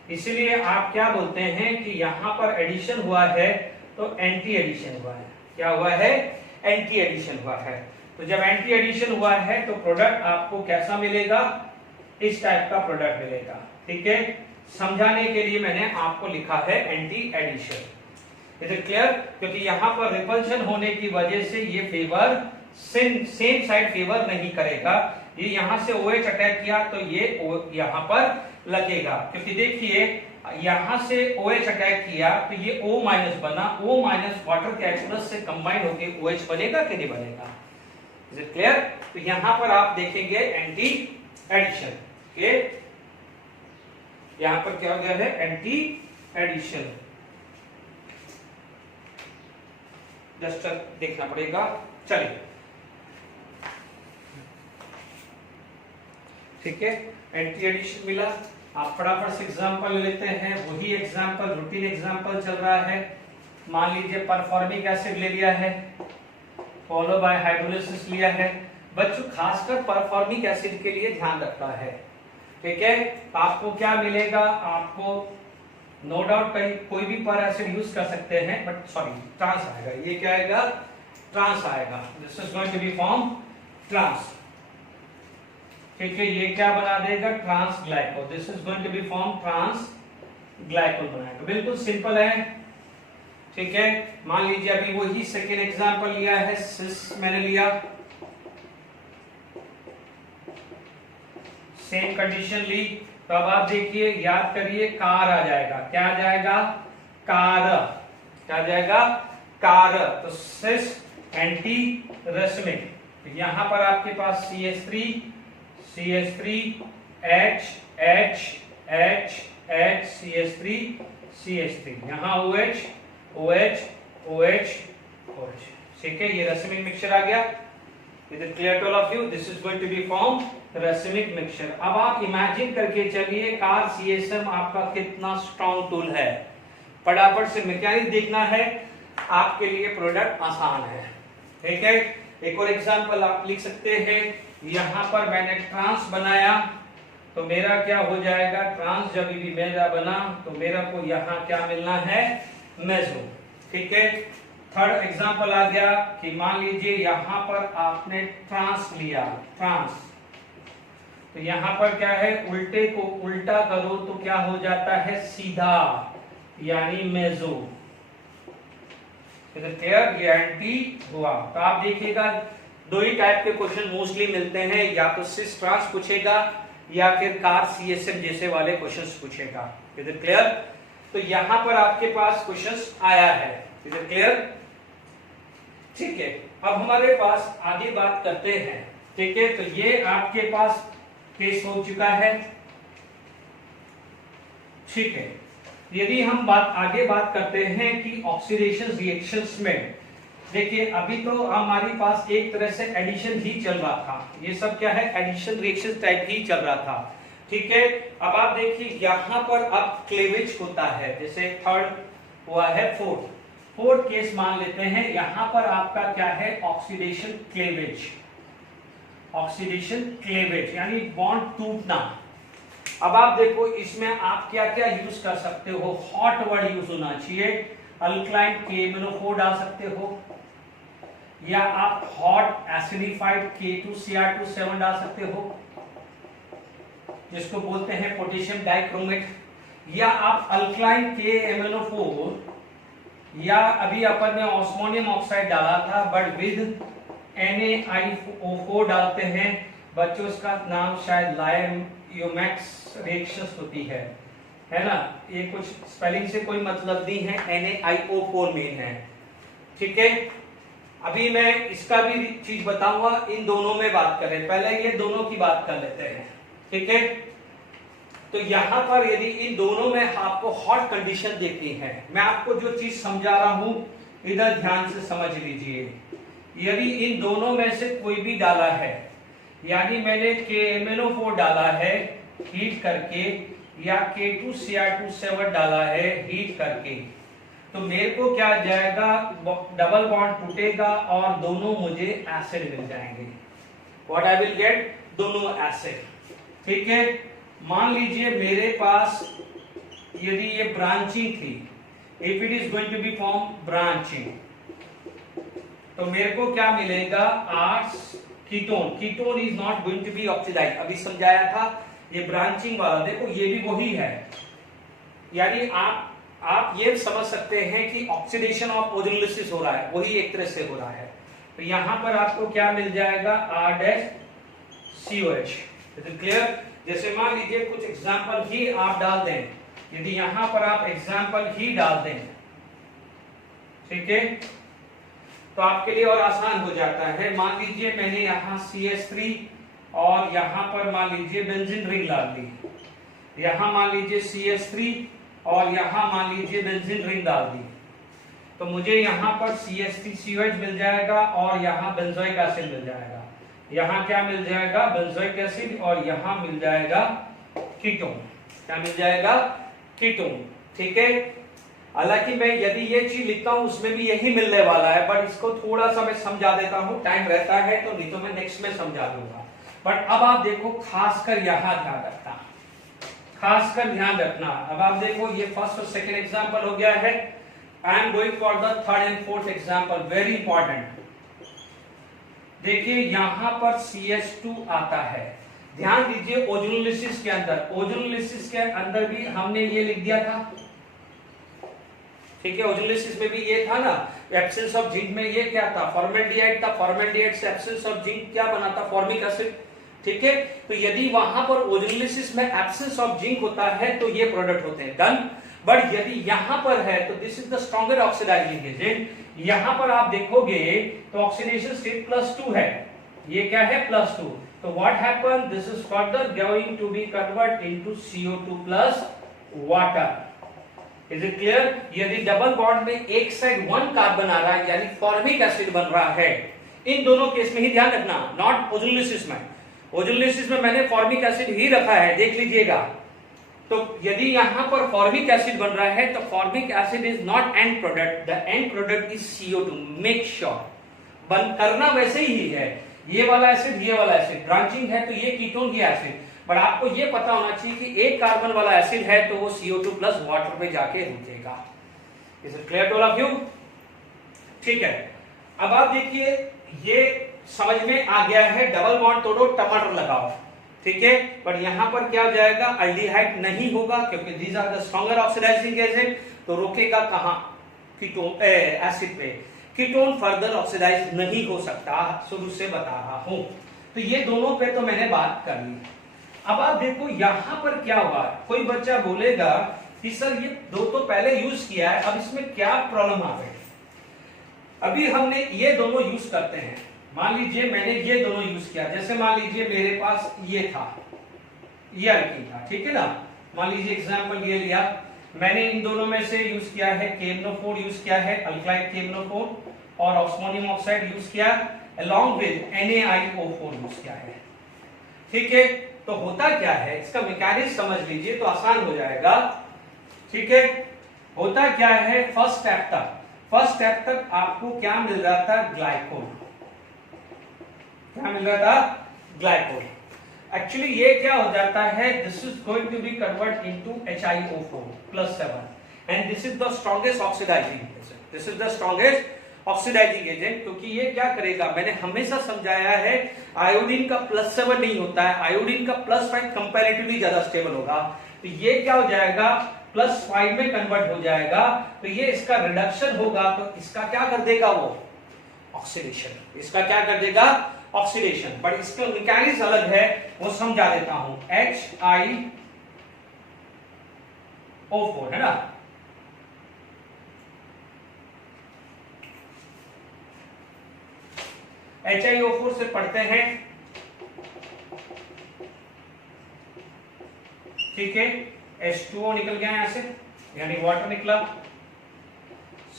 इसलिए आप क्या बोलते हैं कि यहां पर एडिशन हुआ है तो एंटी एडिशन हुआ है। क्या हुआ है? एंटी एडिशन हुआ है। तो जब एंटी एडिशन हुआ है तो प्रोडक्ट आपको कैसा मिलेगा? इस टाइप का प्रोडक्ट मिलेगा। ठीक है, समझाने के लिए मैंने आपको लिखा है anti addition. Is it clear? क्योंकि यहां पर रिपल्शन होने की वजह से ये फेवर सेम साइड फेवर नहीं करेगा। ये यहां से OH अटैक किया तो ये यहां पर लगेगा, क्योंकि देखिए यहां से OH अटैक किया तो ये O- बना, O- वाटर कैल्कुलस से कंबाइन होकर OH बनेगा कि नहीं बनेगा? Is it clear? तो यहां पर आप देखेंगे एंटी एडिशन के, यहां पर क्या हो गया है? Anti addition. जस्ट देखना पड़ेगा। चलिए ठीक है, एंटी एडिशन मिला। आप फटाफट से एग्जांपल लेते हैं, वही एग्जांपल रूटीन एग्जांपल चल रहा है। मान लीजिए परफॉर्मिक एसिड ले लिया है, फॉलो बाय हाइड्रोलिसिस लिया है। बच्चों खासकर परफॉर्मिक एसिड के लिए ध्यान रखना है। ठीक है, आपको क्या मिलेगा? आपको नो डाउट कहीं कोई भी पर एसिड यूज कर सकते हैं, बट सॉरी ट्रांस आएगा। ये क्या आएगा? ट्रांस आएगा। This is going to be form trans. ठीक है, ये क्या बना देगा? Trans glycol. This is going to be form trans glycol बनाएगा। बिल्कुल सिंपल है। ठीक है, मान लीजिए अभी वही सेकेंड एग्जांपल लिया है, सिस मैंने लिया, सेम कंडीशन ली, तो अब आप देखिए याद करिए कार आ जाएगा। क्या आ जाएगा? कार। क्या आ जाएगा? कार। तो सिस एंटी रेसमिक। यहां पर आपके पास CH3 H H H H CH3 CH3, यहां OH OH OH OH। ठीक है, ये रेसिमिक मिक्सचर आ गया। Is it clear to all of you? This is going to be form racemic mixture. अब आप इमेजिन करके चलिए कार CSM आपका कितना स्ट्रॉन्ग टूल है, फटाफट से मैकेनिक देखना है, आपके लिए प्रोडक्ट आसान है। ठीक है, एक और एग्जांपल आप लिख सकते हैं, यहां पर मैंने ट्रांस बनाया तो मेरा क्या हो जाएगा, ट्रांस जब भी मेरा बना तो मेरा को यहां क्या मिलना है, मेसो। ठीक है, थर्ड एग्जांपल आ गया कि मान लीजिए यहां पर आपने ट्रांस लिया, ट्रांस, तो यहां पर क्या है, उल्टे को उल्टा करो तो क्या हो जाता है, सीधा, यानी मेसो। क्लियर, गारंटी हुआ। तो आप देखिएगा दो ही टाइप के क्वेश्चन मोस्टली मिलते हैं, या तो सिस ट्रांस पूछेगा या फिर कार सीएसएम जैसे वाले क्वेश्चंस पूछेगा। इधर क्लियर, तो यहां पर आपके पास क्वेश्चंस आया है। इधर क्लियर, ठीक है। अब हमारे पास आगे बात करते हैं। ठीक है, तो ये आपके पास केस हो चुका है। ठीक है, यदि हम आगे बात करते हैं कि ऑक्सीडेशन रिएक्शंस में, देखिए अभी तो हमारे पास एक तरह से एडिशन ही चल रहा था, ये सब क्या है, एडिशन रिएक्शन टाइप ही चल रहा था। ठीक है, अब आप देखिए यहां पर अब क्लेवेज होता है, जैसे थर्ड हुआ है, फोर्थ केस मान लेते हैं, यहां पर आपका क्या है, ऑक्सीडेशन क्लेवेज, ऑक्सीडेशन क्लेवेज यानी बॉन्ड टूटना। अब आप देखो इसमें आप क्या क्या यूज कर सकते हो, हॉट वर्ड यूज होना चाहिए, अल्कलाइन KMnO4 डाल सकते हो, या आप हॉट एसिडिफाइड K2Cr2 डाल सकते हो, जिसको बोलते हैं पोटेशियम डाइक्रोमेट, या आप अल्कलाइन KMnO4, या अभी अपन ने ऑस्मोनियम ऑक्साइड डाला था बट विद NaIO4 डालते हैं बच्चों, इसका नाम शायद लायोमैक्स रिएक्शंस होती है ना, ये कुछ स्पेलिंग से कोई मतलब नहीं है, NaIO4 मेन है। ठीक है, अभी मैं इसका भी चीज बताऊंगा, इन दोनों में बात करें, पहले ये दोनों की बात कर लेते हैं। ठीक है, तो यहां पर यदि इन दोनों में आपको हॉट कंडीशन देखनी है, मैं आपको जो चीज समझा रहा हूं इधर ध्यान से समझ लीजिए। यदि इन दोनों में से कोई भी डाला है, यानी मैंने KMnO4 डाला है हीट करके, या K2Cr2 डाला है हीट करके, तो मेरे को क्या जाएगा, डबल बॉन्ड टूटेगा और दोनों मुझे एसिड मिल जाएंगे। व्हाट आई विल गेट, दोनों एसिड। ठीक है, मान लीजिए मेरे पास यदि ये ब्रांचिंग थी, if it is going to be form branching, तो मेरे को क्या मिलेगा, R's ketone is not going to be oxidise. अभी समझाया था ये ब्रांचिंग वाला, देखो ये भी वही है, यानी आप ये समझ सकते हैं कि ऑक्सीडेशन ऑफ ओजोनोलिसिस हो रहा है, वही एक तरह से हो रहा है। तो यहां पर आपको क्या मिल जाएगा, R-COH। तो क्लियर, जैसे मान लीजिए कुछ एग्जांपल ही आप डाल दें, यदि यहां पर आप एग्जांपल ही डाल दें, ठीक है, तो आपके लिए और आसान हो जाता है। मान लीजिए मैंने यहां CH3 और यहां पर मान लीजिए बेंजीन रिंग डाल दी, यहां मान लीजिए CH3 और यहां मान लीजिए बेंजीन रिंग डाल दी, तो मुझे यहां पर CH3COH मिल जाएगा और यहां बेंजोइक एसिड मिल जाएगा। यहां क्या मिल जाएगा, बेंजोइक एसिड, और यहां मिल जाएगा कीटोन। क्या मिल जाएगा, कीटोन। ठीक है, हालांकि मैं यदि ये चीज लिखता हूं उसमें भी यही मिलने वाला है, बट इसको थोड़ा सा मैं समझा देता हूं, टाइम रहता है तो, नहीं तो मैं नेक्स्ट में समझा दूंगा। बट अब आप देखो, खासकर यहां ध्यान रखना, खासकर ध्यान रखना। अब आप देखो ये फर्स्ट और सेकंड एग्जांपल हो गया है, I am going for the third and fourth example, very important. देखिए यहां पर CH2 आता है, ध्यान दीजिए ओजोनोलिसिस के अंदर, ओजोनोलिसिस के अंदर भी हमने ये लिख दिया था। ठीक है, ओजोनोलिसिस में भी ये था ना, एब्सेंस ऑफ जिंक में ये क्या था, फॉर्मेल्डिहाइड था, फॉर्मेल्डिहाइड से एब्सेंस ऑफ जिंक क्या बना था, फॉर्मिक एसिड। ठीक है, तो यदि वहां पर ओजोनोलिसिस में एब्सेंस ऑफ जिंक होता है तो ये प्रोडक्ट होते हैं, डन। बट यदि यहां पर है तो this is the stronger oxidising agent. यहां पर आप देखोगे तो ऑक्सीडेशन स्टेट +2 है, ये क्या है, +2। तो what happen, this is further going to be convert into CO2 plus water. Is it clear? यदि डबल बॉन्ड में एक साइड 1 कार्बन आ रहा है यानी फॉर्मिक एसिड बन रहा है, इन दोनों केस में ही ध्यान रखना, नॉट ओजोनोलिसिस में। ओजोनोलिसिस में मैंने फॉर्मिक एसिड ही रखा है, देख लीजिएगा। तो यदि यहां पर फॉर्मिक एसिड बन रहा है तो formic acid is not and product, the end product is CO2। Make sure बन करना वैसे ही है, ये वाला एसिड ये वाला एसिड ब्रांचिंग है तो ये कीटोन ये एसिड, बट आपको ये पता होना चाहिए कि एक कार्बन वाला एसिड है तो वो CO2 प्लस वाटर पे जाके रुकेगा। Is it clear to all of you? ठीक है, अब आप देखिए ये समझ में आ गया है, डबल बॉन्ड तोड़ो टमाटर लगाओ, ठीक है, बट यहां पर क्या हो जाएगा, अल्डिहाइड नहीं होगा क्योंकि these are the stronger oxidising agent, तो रोकेगा कहां, कीटोन एसिड पे, कीटोन फर्दर ऑक्सीडाइज नहीं हो सकता, शुरू से बता रहा हूं। तो ये दोनों पे तो मैंने बात कर ली। अब आप देखो यहां पर क्या होगा, कोई बच्चा बोलेगा कि सर ये दो तो पहले यूज किया है, अब इसमें क्या प्रॉब्लम आ गई। अभी हमने ये दोनों यूज करते हैं, मान लीजिए मैंने ये दोनों यूज किया, जैसे मान लीजिए मेरे पास ये था, ये अल्कीन था, ठीक है ना, मान लीजिए एग्जांपल ये लिया, मैंने इन दोनों में से यूज किया है KMnO4 यूज किया है, अल्कलाइड KMnO4 और ऑस्मोनियम ऑक्साइड यूज किया along with NaIO4 यूज किया है, ठीक है। तो होता क्या है, इसका मैकेनिज्म समझ लीजिए तो आसान हो जाएगा, ठीक है। होता क्या है, फर्स्ट स्टेप तक आपको क्या मिल रहा था, ग्लाइकोल, क्या मिल रहा था, ग्लाइकोल। एक्चुअली ये क्या हो जाता है, this is going to be convert into HiO4+7 and this is the strongest oxidising agent, this is the strongest oxidising agent, क्योंकि ये क्या करेगा, मैंने हमेशा समझाया है आयोडीन का +7 नहीं होता है, आयोडीन का +5 कंपैरेटिवली ज्यादा स्टेबल होगा, तो ये क्या हो जाएगा, +5 में कन्वर्ट हो जाएगा, तो ये इसका रिडक्शन होगा, तो इसका क्या कर देगा, वो ऑक्सीडेशन, इसका क्या कर देगा, ऑक्सीडेशन, बट इसका मैकेनिज्म अलग है, वो समझा देता हूं। HiO4 है ना, HiO4 से पढ़ते हैं, ठीक है, H2O निकल गया यहां से, यानी वाटर निकला,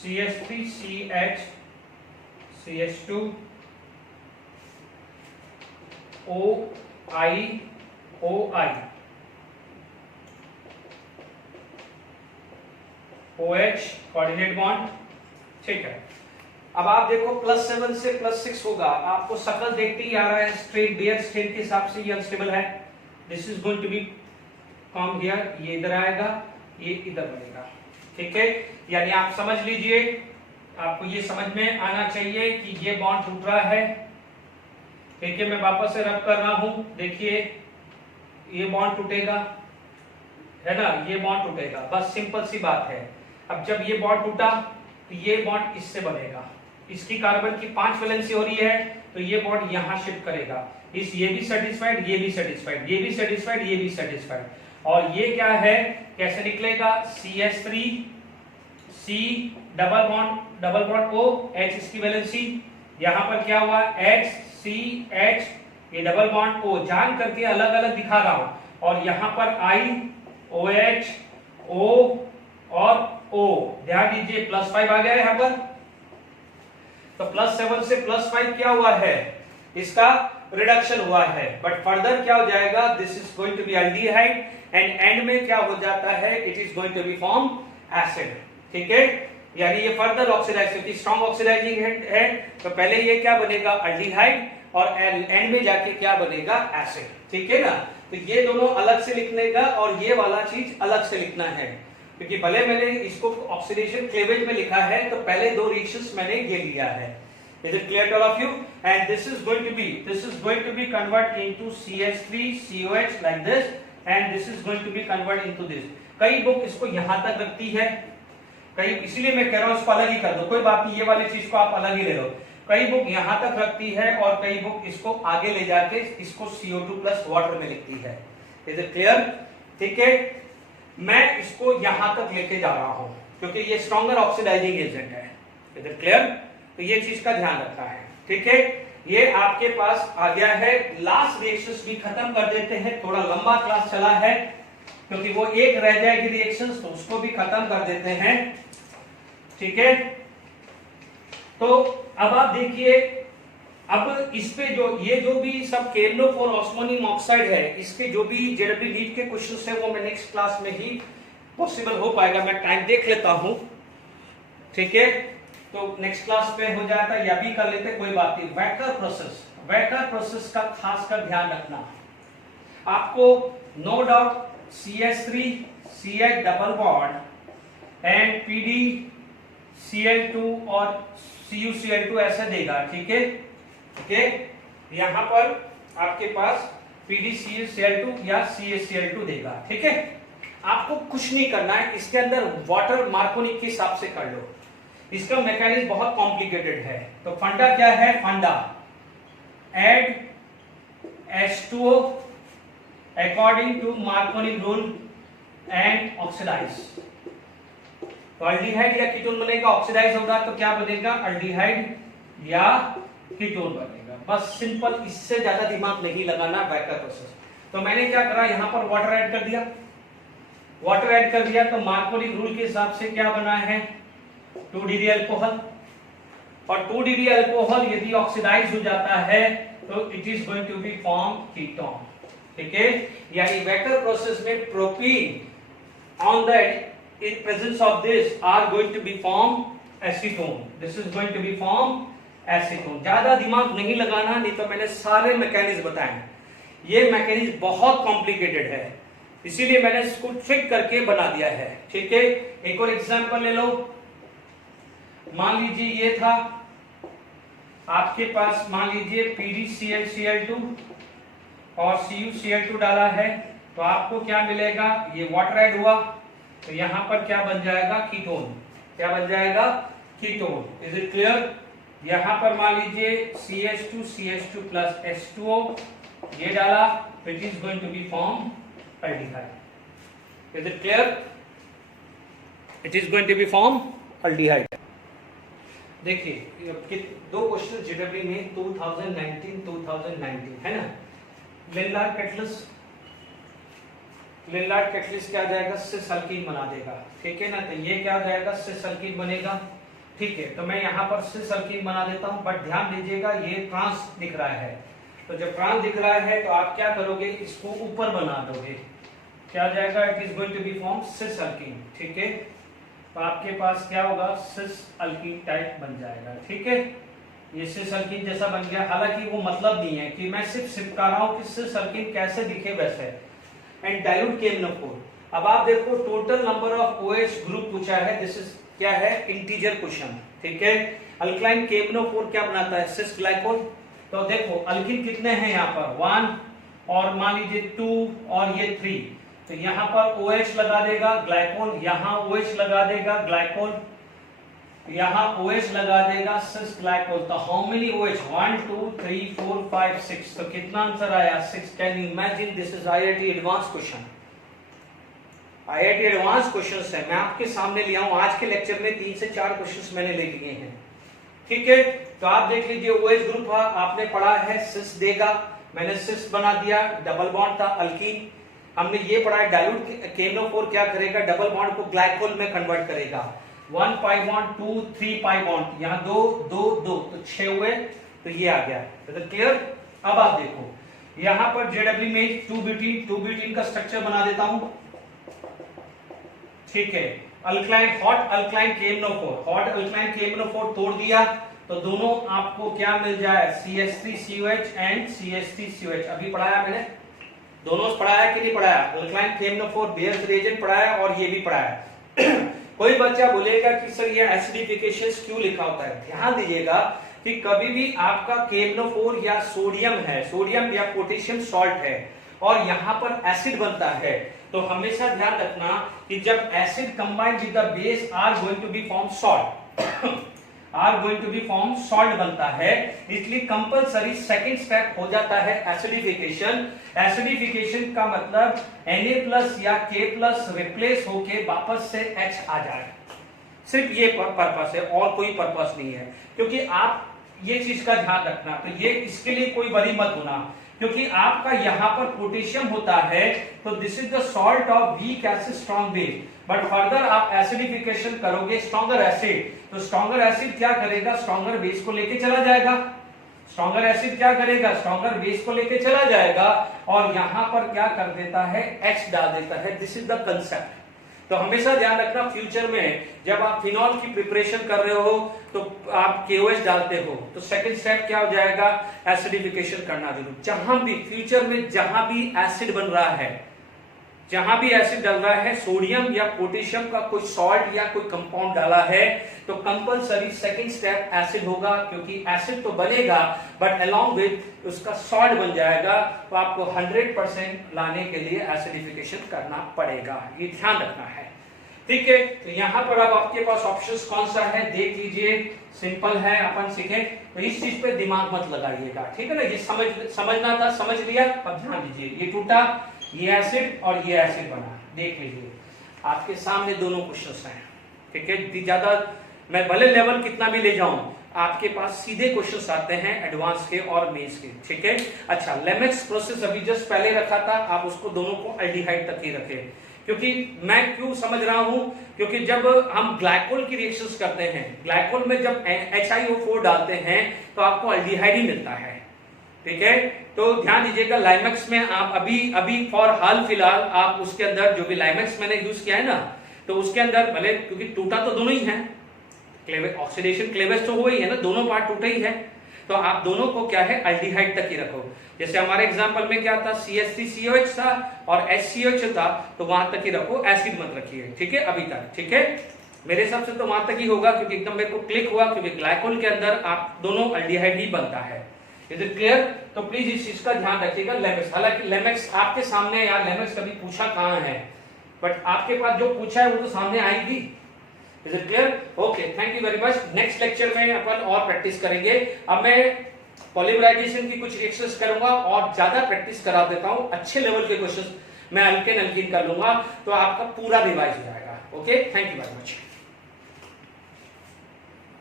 CH3CH CH2 OI OH coordinate bond, ठीक है। अब आप देखो +7 से +6 होगा, आपको शक्ल देखते ही आ रहा है, स्ट्रेट बेयर स्ट्रेट के हिसाब से ये अनस्टेबल है, this is going to be come here, ये इधर आएगा, ये इधर बनेगा, ठीक है। यानी आप समझ लीजिए, आपको ये समझ में आना चाहिए कि ये बॉन्ड टूट रहा है, ठीक है। मैं वापस से रब कर रहा हूं, देखिए ये बॉन्ड टूटेगा, है ना, ये बॉन्ड टूटेगा, बस सिंपल सी बात है। अब जब ये बॉन्ड टूटा तो ये बॉन्ड इससे बनेगा, इसकी कार्बन की 5 वैलेंसी हो रही है, तो ये बॉन्ड यहां शिफ्ट करेगा, इस ये भी सेटिस्फाइड, ये भी सेटिस्फाइड, ये भी सेटिस्फाइड, ये भी सेटिस्फाइड, और ये क्या है, कैसे निकलेगा, CH3 C double bond O H इसकी वैलेंसी, यहां पर क्या हुआ, HCH, ये डबल बॉन्ड O, जान करके अलग अलग दिखा रहा हूं, और यहां पर I OH O और O, ध्यान दीजिए +5 आ गया है यहां पर, तो +7 से +5 क्या हुआ है, इसका रिडक्शन हुआ है, बट फर्दर क्या हो जाएगा, this is going to be aldehyde and end में क्या हो जाता है, it is going to be form acid, ठीक है। यानी ये फर्दर ऑक्सीडाइज, क्योंकि स्ट्रॉन्ग ऑक्सीडाइजिंग है, तो पहले ये क्या बनेगा, अल्डिहाइड, और एंड में जाके क्या बनेगा, एसिड, ठीक है ना। तो ये दोनों अलग से लिखने का और ये वाला चीज अलग से लिखना है, क्योंकि भले मैंने इसको ऑक्सीडेशन क्लेवेज में लिखा है, तो पहले दो रिएक्शंस मैंने ये लिया है। Is it clear to all of you? And this is going to be convert into CH3COH like this, and this is going to be convert into this. कई बुक इसको यहां तक रखती है, कई, इसलिए मैं कह रहा हूं इसको अलग ही कर दो, कोई बात नहीं, ये वाली चीज को आप अलग ही ले लो। कई बुक यहां तक रखती है और कई बुक इसको आगे ले जाके इसको CO2 प्लस वाटर में लिखती है। Is it clear? ठीक है, मैं इसको यहां तक लेके जा रहा हूं क्योंकि ये स्ट्रॉन्गर ऑक्सीडाइजिंग एजेंट है। Is it clear? तो ये चीज का ध्यान रखना है, ठीक है। ये आपके पास आ गया है, लास्ट रिएक्शंस भी खत्म कर देते हैं, थोड़ा लंबा क्लास चला है क्योंकि वो एक रह जाएगी रिएक्शंस, तो उसको भी खत्म कर देते हैं, ठीक है। तो अब आप देखिए, अब इस पे जो भी सब KNO4 ऑस्मोनियम ऑक्साइड है, इसके जो भी JEE नीट के क्वेश्चंस है वो मैं नेक्स्ट क्लास में ही पॉसिबल हो पाएगा, मैं टाइम देख लेता हूं, ठीक है। तो नेक्स्ट क्लास पे हो जाता है या भी कर लेते, कोई बात नहीं। वैकर प्रोसेस का खास कर ध्यान रखना, आपको no doubt CH3 CH double bond and PdCl2 और CuCl2 ऐसे देगा, ठीक है। ओके, यहाँ पर आपके पास PdCl2 या CaCl2 देगा, ठीक है। आपको कुछ नहीं करना है, इसके अंदर वाटर मार्कोनी के हिसाब से कर लो। इसका मैकेनिज्म बहुत कॉम्प्लिकेटेड है। तो फंडा क्या है? फंडा add H2O according to Markovnikov rule and oxidise. तो अल्डिहाइड या कीटोन बनेगा, ऑक्सीडाइज होगा तो क्या बनेगा? अल्डिहाइड या कीटोन बनेगा। बस सिंपल, इससे ज्यादा दिमाग नहीं लगाना वैकर प्रोसेस। तो मैंने क्या करा, यहां पर वाटर ऐड कर दिया, तो मार्कोनी रूल के हिसाब से क्या बना है? 2DD अल्कोहल, और 2DD अल्कोहल यदि ऑक्सीडाइज हो जाता है तो it is going to be form ketone, ठीक है। यानी वैकर प्रोसेस में propene on the in presence of this are going to be form acetone. This is going to be form acetone. ज्यादा दिमाग नहीं लगाना, नहीं तो मैंने सारे मैकेनिज्म बताए। ये मैकेनिज्म बहुत कॉम्प्लिकेटेड है, इसीलिए मैंने इसको ट्रिक करके बना दिया है, ठीक है। एक और एग्जांपल ले लो। मान लीजिए ये था आपके पास, मान लीजिए PdCl2 और CuCl2 डाला है, तो आपको क्या मिलेगा? ये वाटर ऐड हुआ, तो यहां पर क्या बन जाएगा? कीटोन। क्या बन जाएगा? कीटोन। Is it clear? यहां पर मान लीजिए CH2 प्लस H2O ये डाला, it is going to be form aldehyde. Is it clear? It is going to be form aldehyde. देखिए दो क्वेश्चन JEE में 2019 है ना। लिनलार्ड कैटलिस्ट क्या जाएगा? सिस अल्कीन बना देगा, ठीक है ना। तो ये क्या जाएगा? सिस अल्कीन बनेगा, ठीक है। तो मैं यहाँ पर सिस अल्कीन बना देता हूँ, बट ध्यान दीजिएगा ये ट्रांस दिख रहा है। तो जब ट्रांस दिख रहा है तो आप क्या करोगे? इसको ऊपर बना दोगे, क्या जाएगा? It is going to be form cis alkene, ठीक है। तो आपके पास क्या होगा? सिस अल्कीन टाइप बन जाएगा, ठीक है। ये सिस अल्कीन जैसा बन गया। हालांकि वो मतलब नहीं है कि मैं सिर्फ चिपका रहा हूँ कि सिस अल्कीन कैसे दिखे वैसे। And dilute KNO4। अब आप देखो total number of OH group पूछा है, दिस इज क्या है? इंटीजर क्वेश्चन, ठीक है। अल्कलाइन KNO4 क्या बनाता है? सिस ग्लाइकोल। तो देखो अल्कीन कितने हैं यहाँ पर? 1 और मान लीजिए 2 और ये 3। तो यहाँ पर OH लगा देगा ग्लाइकोल, यहाँ OH लगा देगा ग्लाइकोल, यहाँ OH लगा देगा सिस ग्लाइकोल। तो हाउ मेनी OH? 1 2 3 4 5 6। तो कितना आंसर आया? 6। Can you imagine? This is IIT advance question. IIT advance questions है, मैं आपके सामने लिया हूं। आज के लेक्चर में 3 से 4 क्वेश्चंस मैंने ले लिए हैं, ठीक है। तो आप देख लीजिए OH ग्रुप आपने पढ़ा है सिस देगा, मैंने सिस बना दिया, डबल बॉन्ड था अल्कीन। हमने ये पढ़ा है डाइल्यूट KNO4 क्या करेगा? डबल बॉन्ड को ग्लाइकोल में कन्वर्ट करेगा। 1 पाई बॉन्ड 2 3 पाई बॉन्ड, यहाँ 2 2 2 तो 6 हुए, तो ये आ गया। तो क्लियर? अब आप देखो यहाँ पर JEE में 2 ब्यूटीन का स्ट्रक्चर बना देता हूं, ठीक है। हॉट अल्कलाइन KNO4 तोड़ दिया तो दोनों आपको क्या मिल जाए? CH3COH and CH3COH। अभी पढ़ाया मैंने, दोनों पढ़ाया कि नहीं पढ़ाया? अल्कलाइन KNO4 बेयर्स रिएजेंट पढ़ाया और ये भी पढ़ाया। कोई बच्चा बोलेगा कि सर ये एसिडिफिकेशन क्यों लिखा होता है? ध्यान दीजिएगा कि कभी भी आपका KNO4 या सोडियम या पोटेशियम सॉल्ट है और यहाँ पर एसिड बनता है, तो हमेशा ध्यान रखना कि जब acid combined with the base are going to be form salt बनता है, इसलिए कंपलसरी सेकंड स्टेप हो जाता है एसिडिफिकेशन। एसिडिफिकेशन का मतलब Na+ या K+ रिप्लेस होके वापस से H आ जाए। सिर्फ ये पर्पस है और कोई पर्पस नहीं है, क्योंकि आप ये चीज का ध्यान रखना। तो ये इसके लिए कोई वरी मत होना, क्योंकि आपका यहाँ पर पोटेशियम होता है, तो this is the salt of weak acid strong base. But further आप एसिडिफिकेशन करोगे स्ट्रॉन्गर एसिड, तो स्ट्रॉन्गर एसिड क्या करेगा? स्ट्रॉन्गर बेस को लेके चला जाएगा। स्ट्रॉन्गर एसिड क्या करेगा, स्ट्रॉन्गर बेस को लेके चला जाएगा और यहां पर क्या कर देता है, H डाल देता है। This is the concept. तो हमेशा ध्यान रखना, फ्यूचर में जब आप फिनॉल की प्रिपरेशन कर रहे हो तो आप KOH डालते हो तो सेकंड स्टेप क्या हो जाएगा, एसिडिफिकेशन करना जरूर। जहां भी फ्यूचर में जहां भी एसिड बन रहा है, जहां भी एसिड डल रहा है, सोडियम या पोटेशियम का कोई सॉल्ट या कोई कंपाउंड डाला है तो कंपलसरी सेकंड स्टेप एसिड होगा, क्योंकि एसिड तो बनेगा बट अलोंग विद उसका सॉल्ट बन जाएगा। तो आपको 100% लाने के लिए एसिडिफिकेशन करना पड़ेगा, ये ध्यान रखना है। ठीक है, तो यहां पर अब आपके पास ऑप्शंस कौन सा है देख लीजिए, सिंपल है, अपन सीखे। तो इस चीज पे दिमाग मत लगाइएगा, ठीक है ना, ये समझना था, समझ लिया। अब ध्यान दीजिए, ये टूटा, ये एसिड और ये एसिड बना, देख लीजिए आपके सामने दोनों क्वेश्चंस हैं। ठीक है, ज्यादा मैं भले लेवल कितना भी ले जाऊं, आपके पास सीधे क्वेश्चंस आते हैं एडवांस के और मेंस के। ठीक है, अच्छा, लेमेक्स प्रोसेस अभी जस्ट पहले रखा था, आप उसको दोनों को अल्डिहाइड तक ही रखें, क्योंकि मैं क्यों समझ रहा हूं, क्योंकि जब हम ग्लाइकोल की रिएक्शंस करते हैं, ग्लाइकोल में जब HiO4 डालते हैं तो आपको अल्डिहाइड ही मिलता है। ठीक है, तो ध्यान दीजिएगा, लाइमेक्स में आप अभी फॉर हाल फिलहाल आप उसके अंदर जो भी लाइमेक्स मैंने यूज किया है ना, तो उसके अंदर भले, क्योंकि टूटा तो दोनों ही है, ऑक्सीडेशन क्लेवेज तो हुआ ही है ना, दोनों पार्ट टूटे ही है, तो आप दोनों को क्या है अल्डिहाइड तक ही रखो। जैसे हमारे एग्जांपल में क्या था, CH3COH था और HCOH था, तो वहां तक ही रखो, एसिड मत रखिए। ठीक है, अभी तक। ठीक है, मेरे हिसाब से तो वहां तक ही होगा, क्योंकि एकदम मेरे को क्लिक हुआ, क्योंकि ग्लाइकोल के अंदर आप दोनों अल्डिहाइड ही बनता है। Is it clear? तो प्लीज इस चीज का ध्यान रखिएगा। लेमेक्स, हालांकि लेमेक्स आपके सामने, यार लेमेक्स कभी पूछा कहां है, बट आपके पास जो पूछा है वो तो सामने आएगी। Is it clear? Okay, thank you very much. Next lecture में अपन और प्रैक्टिस करेंगे। अब मैं पॉलीमराइजेशन की कुछ रिएक्शंस करूंगा और ज्यादा प्रैक्टिस करा देता हूं, अच्छे लेवल के क्वेश्चंस मैं अल्केन अल्कीन कर लूंगा, तो आपका पूरा रिवाइज हो जाएगा। Okay, thank you very much.